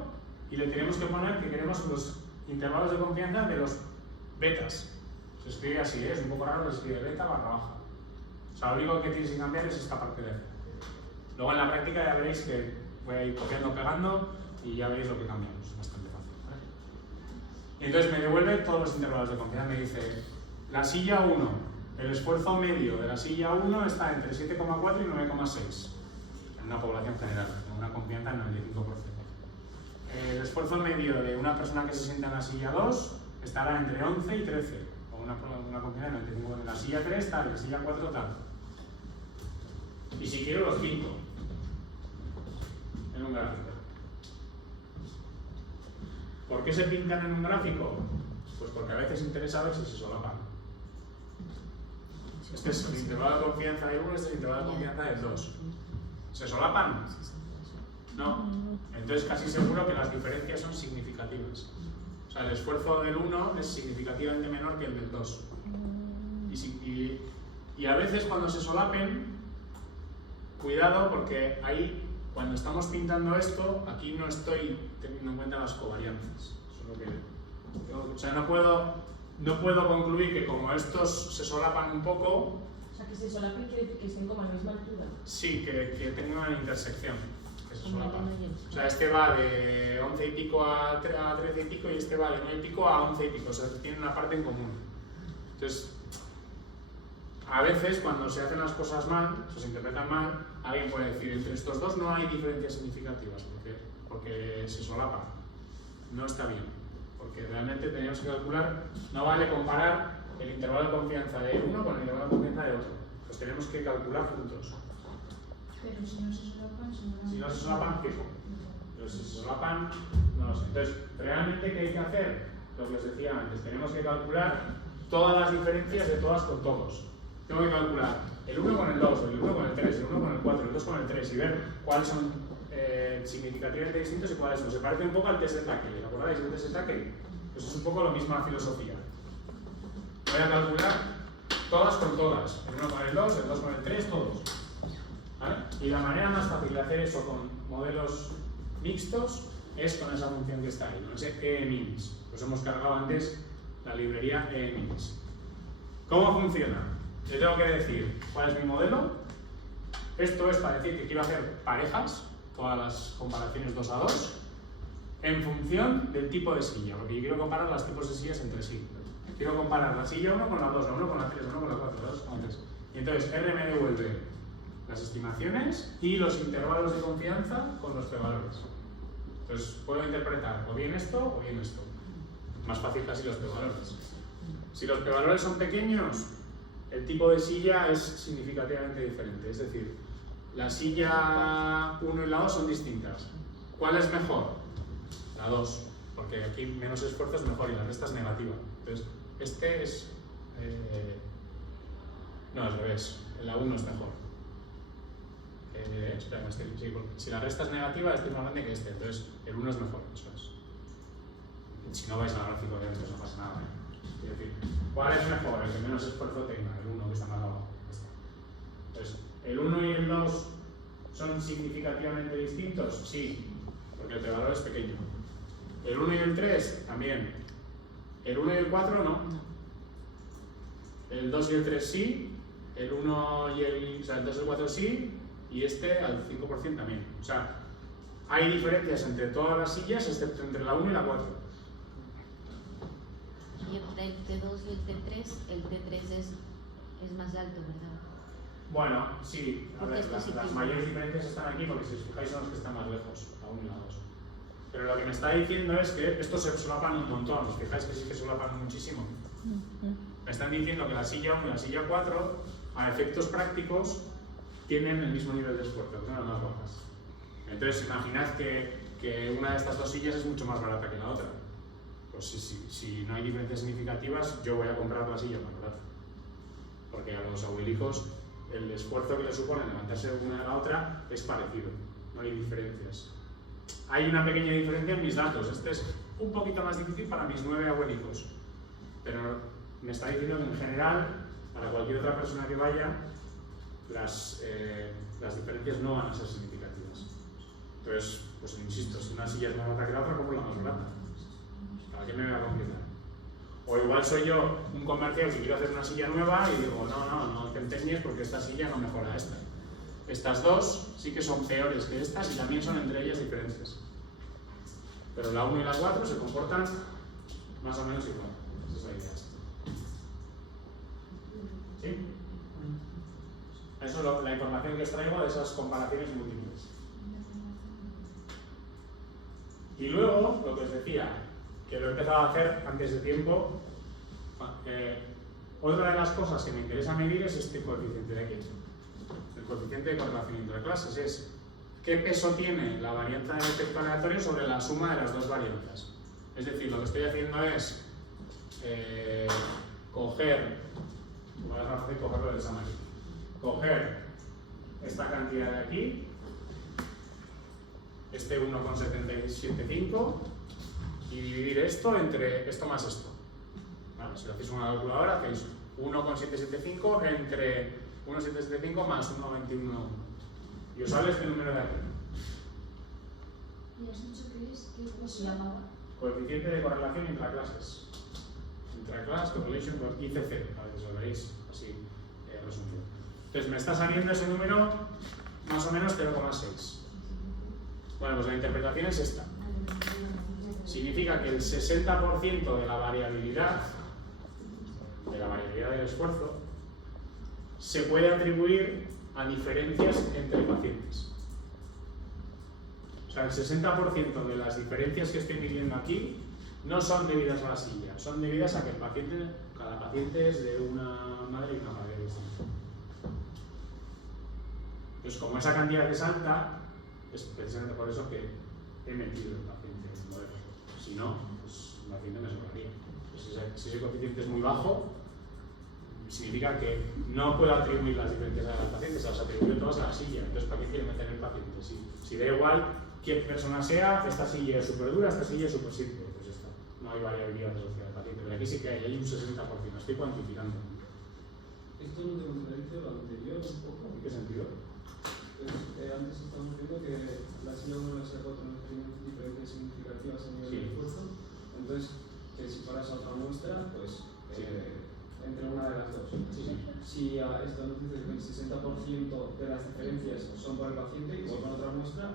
y le tenemos que poner que queremos los intervalos de confianza de los betas. Se escribe así, es un poco raro, se escribe beta barra baja. O sea, lo único que tienes que cambiar es esta parte de aquí. Luego en la práctica ya veréis que voy a ir copiando, pegando y ya veréis lo que cambiamos. Es bastante fácil. ¿Vale? Y entonces me devuelve todos los intervalos de confianza. Me dice, la silla 1, el esfuerzo medio de la silla 1 está entre 7,4 y 9,6 en una población general, con una confianza del 95%. El esfuerzo medio de una persona que se sienta en la silla 2 estará entre 11 y 13, con una confianza del 95%. En la silla 3 tal, en la silla 4 tal. Y si quiero los pinto en un gráfico. ¿Por qué se pintan en un gráfico? Pues porque a veces interesa ver si se solapan. Este es el intervalo de confianza del 1, este es el intervalo de confianza del 2. ¿Se solapan? No. Entonces casi seguro que las diferencias son significativas. O sea, el esfuerzo del 1 es significativamente menor que el del 2. Y a veces cuando se solapen, cuidado porque ahí, cuando estamos pintando esto, aquí no estoy teniendo en cuenta las covarianzas. Eso es lo que, o sea, no puedo no puedo concluir que como estos se solapan un poco, O sea, que se solapen quiere decir que estén como a la misma altura. sí, que tengan una intersección, que se Como la solapan. uno y el O sea, este va de 11 y pico a 13 y pico y este va de 9 y pico a 11 y pico, o sea, tienen una parte en común. Entonces, a veces cuando se hacen las cosas mal, se interpretan mal, alguien puede decir, entre estos dos no hay diferencias significativas, porque se solapan. No está bien, porque realmente tenemos que calcular, no vale comparar el intervalo de confianza de uno con el intervalo de confianza de otro. Los tenemos que calcular juntos. Pero si no se solapan, Si no se solapan, fijo. Pero si se solapan, no lo sé. Entonces, realmente, ¿qué hay que hacer? Lo que os decía antes, tenemos que calcular todas las diferencias de todas con todos. Tengo que calcular el 1 con el 2, el 1 con el 3, el 1 con el 4, el 2 con el 3 y ver cuáles son significativamente distintos y cuáles no. Se parece un poco al test de Tackley. ¿Os acordáis del test de Tackley? Pues es un poco la misma filosofía. Voy a calcular todas con todas. El 1 con el 2, el 2 con el 3, todos. ¿Vale? Y la manera más fácil de hacer eso con modelos mixtos es con esa función que está ahí, ¿no? Ese emins. Pues hemos cargado antes la librería emins. ¿Cómo funciona? Le tengo que decir cuál es mi modelo. Esto es para decir que quiero hacer parejas, todas las comparaciones 2 a 2, en función del tipo de silla, porque yo quiero comparar los tipos de sillas entre sí. Quiero comparar la silla 1 con la 2, la 1 con la 3, la 1 con la 4, la 2 con la 3. Y entonces R me devuelve las estimaciones y los intervalos de confianza con los p-valores. Entonces puedo interpretar o bien esto o bien esto. Más fácil casi los p-valores. Si los p-valores son pequeños, el tipo de silla es significativamente diferente. Es decir, la silla 1 y la 2 son distintas. ¿Cuál es mejor? La 2, porque aquí menos esfuerzo es mejor y la resta es negativa. Entonces, este es... no, al revés. La 1 es mejor. Espera, sí, porque si la resta es negativa, este es más grande que este. Entonces, el 1 es mejor. Eso es. Si no vais al gráfico, obviamente no pasa nada. Es decir, ¿cuál es mejor? El que menos esfuerzo tenga, el 1 que está más abajo. Entonces, ¿el 1 y el 2 son significativamente distintos? Sí, porque el p-valor es pequeño. ¿El 1 y el 3? También. ¿El 1 y el 4? No. ¿El 2 y el 3 sí? ¿El 1 y el... o sea, el 2 y el 4 sí? Y este al 5% también. O sea, hay diferencias entre todas las sillas, excepto entre la 1 y la 4. Y entre el T2 y el T3 es más alto, ¿verdad? Bueno, sí, a Porque ver, es las positivo. mayores diferencias están aquí porque si os fijáis son los que están más lejos, la 1 y la 2. Pero lo que me está diciendo es que estos se solapan un montón, os fijáis que sí que solapan muchísimo. Me están diciendo que la silla 1 y la silla 4, a efectos prácticos, tienen el mismo nivel de esfuerzo, que son las más bajas. Entonces, imaginad que una de estas dos sillas es mucho más barata que la otra. Pues si no hay diferencias significativas, yo voy a comprar la silla más barata. Porque a los abuelicos el esfuerzo que les supone levantarse de una a la otra es parecido, no hay diferencias. Hay una pequeña diferencia en mis datos, este es un poquito más difícil para mis 9 abuelicos, pero me está diciendo que en general, para cualquier otra persona que vaya, las diferencias no van a ser significativas. Entonces, pues insisto, si una silla es más barata que la otra, compro la más barata. ¿Para qué me voy a complicar? O igual soy yo un comercial que quiero hacer una silla nueva y digo, no te empeñes porque esta silla no mejora a esta. Estas dos sí que son peores que estas y también son entre ellas diferentes. Pero la 1 y la 4 se comportan más o menos igual. Esa es la idea. ¿Sí? Eso es la información que os traigo de esas comparaciones múltiples. Y luego, lo que os decía, que lo he empezado a hacer antes de tiempo, otra de las cosas que me interesa medir es este coeficiente de aquí. El coeficiente de correlación entre clases es qué peso tiene la varianza del efecto aleatorio sobre la suma de las dos varianzas. Es decir, lo que estoy haciendo es coger, voy a dejar fácil cogerlo del examen aquí, coger esta cantidad de aquí, este 1,775, y dividir esto entre esto más esto. ¿Vale? Si lo hacéis una calculadora, hacéis 1,775 entre 1,775 más 1,21 y os sale este número de aquí. ¿Y has dicho que es? ¿Qué ¿Cómo se llamaba? Coeficiente de correlación intraclases. Intraclass correlation con ICC, para que os lo veáis así resumido. Entonces me está saliendo ese número más o menos 0,6. Bueno, pues la interpretación es esta. Significa que el 60% de la variabilidad del esfuerzo se puede atribuir a diferencias entre pacientes. O sea, el 60% de las diferencias que estoy midiendo aquí no son debidas a la silla, son debidas a que cada paciente es de una madre y una padre distinta. Entonces, como esa cantidad es alta, es precisamente por eso que he metido el paciente en el modelo. Si no, pues el paciente me sobraría. Pues si ese coeficiente es muy bajo, significa que no puedo atribuir las diferencias a los pacientes, se las atribuyo todas a la silla. Entonces, ¿para qué quiere meter el paciente? Si da igual qué persona sea, esta silla es súper dura, esta silla es súper simple, pues ya está. No hay variabilidad asociada al paciente, pero aquí sí que hay un 60%, estoy cuantificando. ¿Esto no te contradice lo anterior un poco? ¿En qué sentido? Pues, antes estábamos viendo que la silla 1 y la silla 4 no tienen diferencias significativas a nivel de esfuerzo, entonces que si fueras a otra muestra, pues entre una de las dos. Si esto nos dice que el 60% de las diferencias son por el paciente y por otra muestra,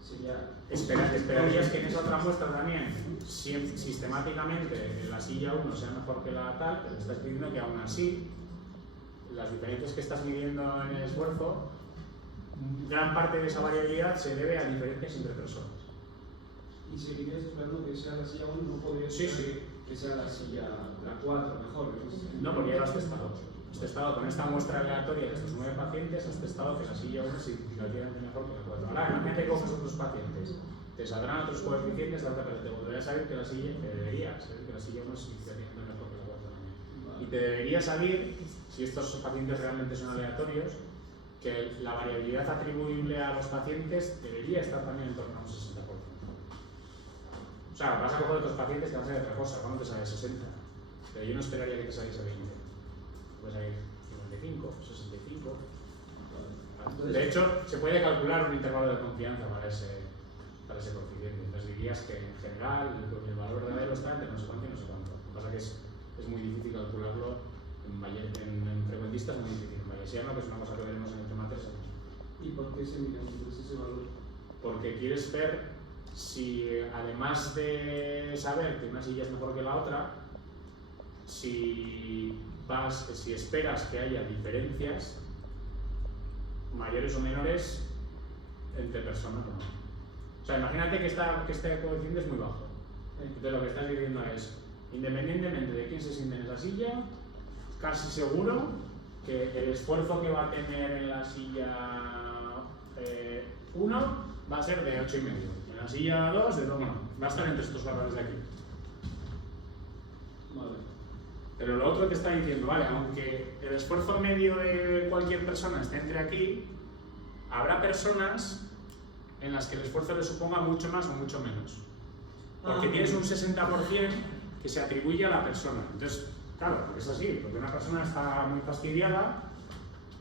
sería... Esperarías que en esa otra muestra también sistemáticamente la silla 1 sea mejor que la tal, pero estás pidiendo que aún así las diferencias que estás midiendo en el esfuerzo, gran parte de esa variabilidad se debe a diferencias entre personas. ¿Y seguirías esperando que sea la silla 1? ¿No podrías esperar que sea la silla, la 4 mejor? No, porque ya lo has testado. Has testado con esta muestra aleatoria de estos 9 pacientes, has testado que la silla 1 es significativamente mejor que la 4. Ahora, imagínate que coges otros pacientes, te saldrán otros coeficientes, pero te volvería a salir que la silla, te debería salir que la silla 1 es significativamente mejor que la 4 también. Y te debería salir, si estos pacientes realmente son aleatorios, que la variabilidad atribuible a los pacientes debería estar también en torno a un 60%. O sea, vas a coger otros pacientes que van a ser otra cosa, ¿cuándo te sale 60? Pero yo no esperaría que te saliese 20. Puede salir 55, 65. De hecho, se puede calcular un intervalo de confianza para ese coeficiente. Entonces dirías que en general el valor verdadero está entre no sé cuánto y no sé cuánto. Lo que pasa es que es muy difícil calcularlo en frecuentistas, es muy difícil. En bayesiano, que es una cosa que veremos en el tema 3. ¿Y por qué se mira entonces ese valor? Porque quieres ver si, además de saber que una silla es mejor que la otra, si esperas que haya diferencias mayores o menores entre personas o no. O sea, imagínate que este coeficiente es muy bajo. Entonces lo que estás diciendo es, independientemente de quién se siente en esa silla, casi seguro que el esfuerzo que va a tener en la silla 1 va a ser de 8,5. En la silla 2 de 2, va a estar entre estos valores de aquí. Vale. Pero lo otro que está diciendo, vale, aunque el esfuerzo medio de cualquier persona esté entre aquí, habrá personas en las que el esfuerzo le suponga mucho más o mucho menos. Porque tienes un 60% que se atribuye a la persona. Entonces, claro, porque es así, porque una persona está muy fastidiada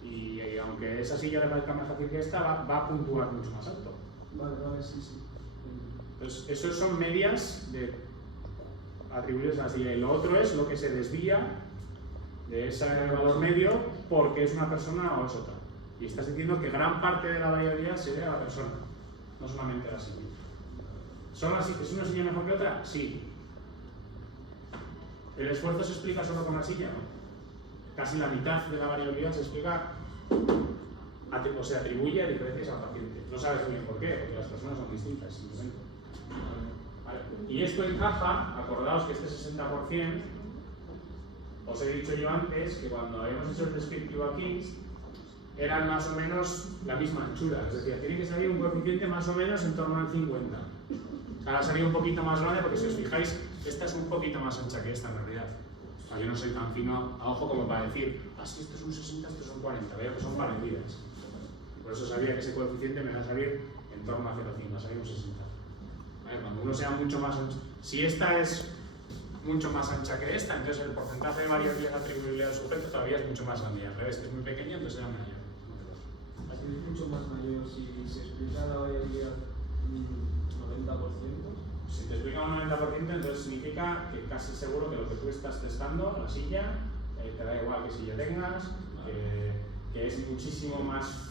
y aunque esa silla le parezca más fácil que esta, va a puntuar mucho más alto. Vale, sí. Entonces, esos son medias de atribuibles a la silla. Y lo otro es lo que se desvía de ese valor medio porque es una persona o es otra. Y estás diciendo que gran parte de la variabilidad se debe a la persona, no solamente a la silla. ¿Es una silla mejor que otra? Sí. ¿El esfuerzo se explica solo con la silla? No. Casi la mitad de la variabilidad se explica o se atribuye a diferencias al paciente. No sabes muy bien por qué, porque las personas son distintas, simplemente. Vale. Y esto encaja, acordaos que este 60%, os he dicho yo antes que cuando habíamos hecho el descriptivo aquí, eran más o menos la misma anchura, es decir, tiene que salir un coeficiente más o menos en torno al 50. Ahora ha salido un poquito más grande porque si os fijáis, esta es un poquito más ancha que esta en realidad. O sea, yo no soy tan fino a ojo como para decir, si esto es un 60, esto es un 40, veo que son parecidas. Por eso sabía que ese coeficiente me va a salir en torno a 0,5, va a salir un 60. ¿Vale? Cuando uno sea mucho más ancho, si esta es mucho más ancha que esta, entonces el porcentaje de variabilidad atribuible al sujeto todavía es mucho más grande. Y al revés, que es muy pequeño, entonces era mayor. Así es mucho más mayor si se explica la variabilidad 90%. Si te explica un 90%, entonces significa que casi seguro que lo que tú estás testando, la silla, te da igual qué silla tengas, que es muchísimo más...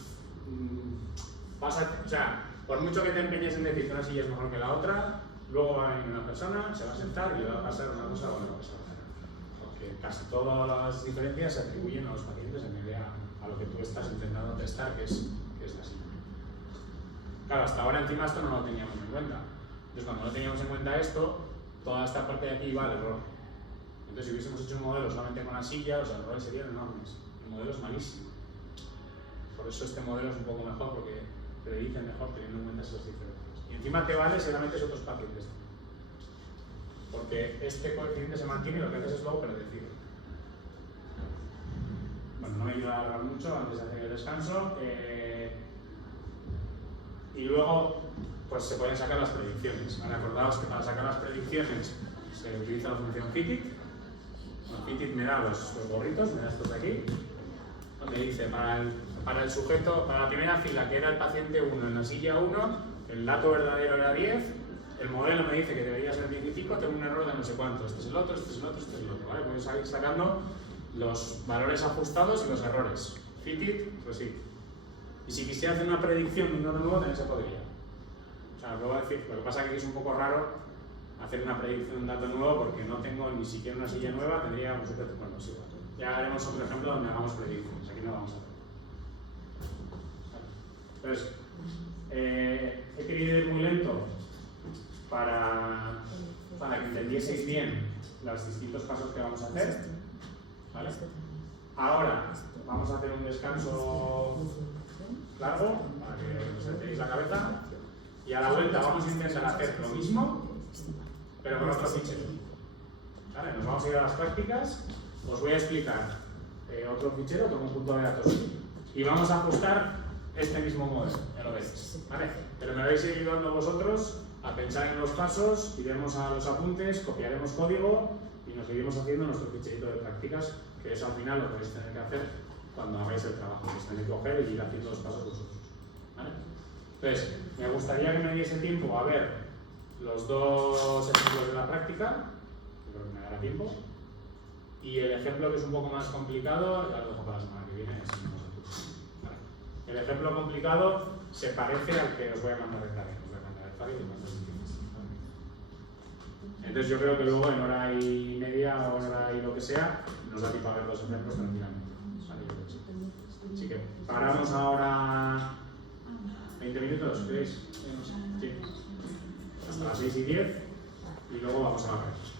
o sea, por mucho que te empeñes en decir que una silla es mejor que la otra, luego va a venir una persona, se va a sentar y le va a pasar una cosa o no va a pasar otra. Porque casi todas las diferencias se atribuyen a los pacientes en vez a lo que tú estás intentando testar, que es la silla. Claro, hasta ahora encima esto no lo teníamos en cuenta. Entonces, cuando no teníamos en cuenta esto, toda esta parte de aquí iba al error. Entonces, si hubiésemos hecho un modelo solamente con la silla, los errores serían enormes. El modelo es malísimo. Por eso este modelo es un poco mejor, porque predicen mejor teniendo en cuenta esas diferencias. Y encima te vale si realmente es otros pacientes. Porque este coeficiente se mantiene y lo que haces es luego predecir. Bueno, no me quiero alargar mucho antes de hacer el descanso. Y luego, pues se pueden sacar las predicciones. ¿Vale? Acordaos que para sacar las predicciones se utiliza la función Fitted. Bueno, Fitted me da los gorritos, me da estos de aquí. Me dice, para el sujeto, para la primera fila, que era el paciente 1 en la silla 1, el dato verdadero era 10, el modelo me dice que debería ser 10 y pico, tengo un error de no sé cuánto, este es el otro, este es el otro, este es el otro, ¿vale? Puedes ir sacando los valores ajustados y los errores. Fitted, pues sí. Y si quisiera hacer una predicción de un dato nuevo, también se podría. O sea, lo que pasa es que es un poco raro hacer una predicción de un dato nuevo porque no tengo ni siquiera una silla nueva, tendría, bueno, sí, ya haremos otro ejemplo donde hagamos predicciones, aquí no vamos a hacer. Entonces, he querido ir muy lento para que entendieseis bien los distintos pasos que vamos a hacer. ¿Vale? Ahora vamos a hacer un descanso largo para que os sentéis la cabeza y a la vuelta vamos a intentar hacer lo mismo pero con otro fichero. ¿Vale? Nos vamos a ir a las prácticas, os voy a explicar otro fichero, otro conjunto de datos y vamos a ajustar este mismo modelo, ya lo veis. ¿Vale? Pero me vais a ir ayudando vosotros a pensar en los pasos, iremos a los apuntes, copiaremos código y nos seguimos haciendo nuestro ficherito de prácticas, que es al final lo que vais a tener que hacer cuando hagáis el trabajo, que es tener que coger y ir haciendo los pasos vosotros. ¿Vale? Entonces, me gustaría que me diese tiempo a ver los dos ejemplos de la práctica, creo que me dará tiempo, y el ejemplo que es un poco más complicado, ya lo dejo para la semana que viene, así no os preocupéis. ¿Vale? El ejemplo complicado se parece al que os voy a mandar de Clave, os voy a mandar de Clave y demás disciplinas. ¿Vale? Entonces yo creo que luego en hora y media o hora y lo que sea, nos da tiempo a ver los ejemplos tranquilamente. ¿Vale? Así que paramos ahora 20 minutos, ¿queréis? Sí. Hasta las 6:10 y luego vamos a la práctica.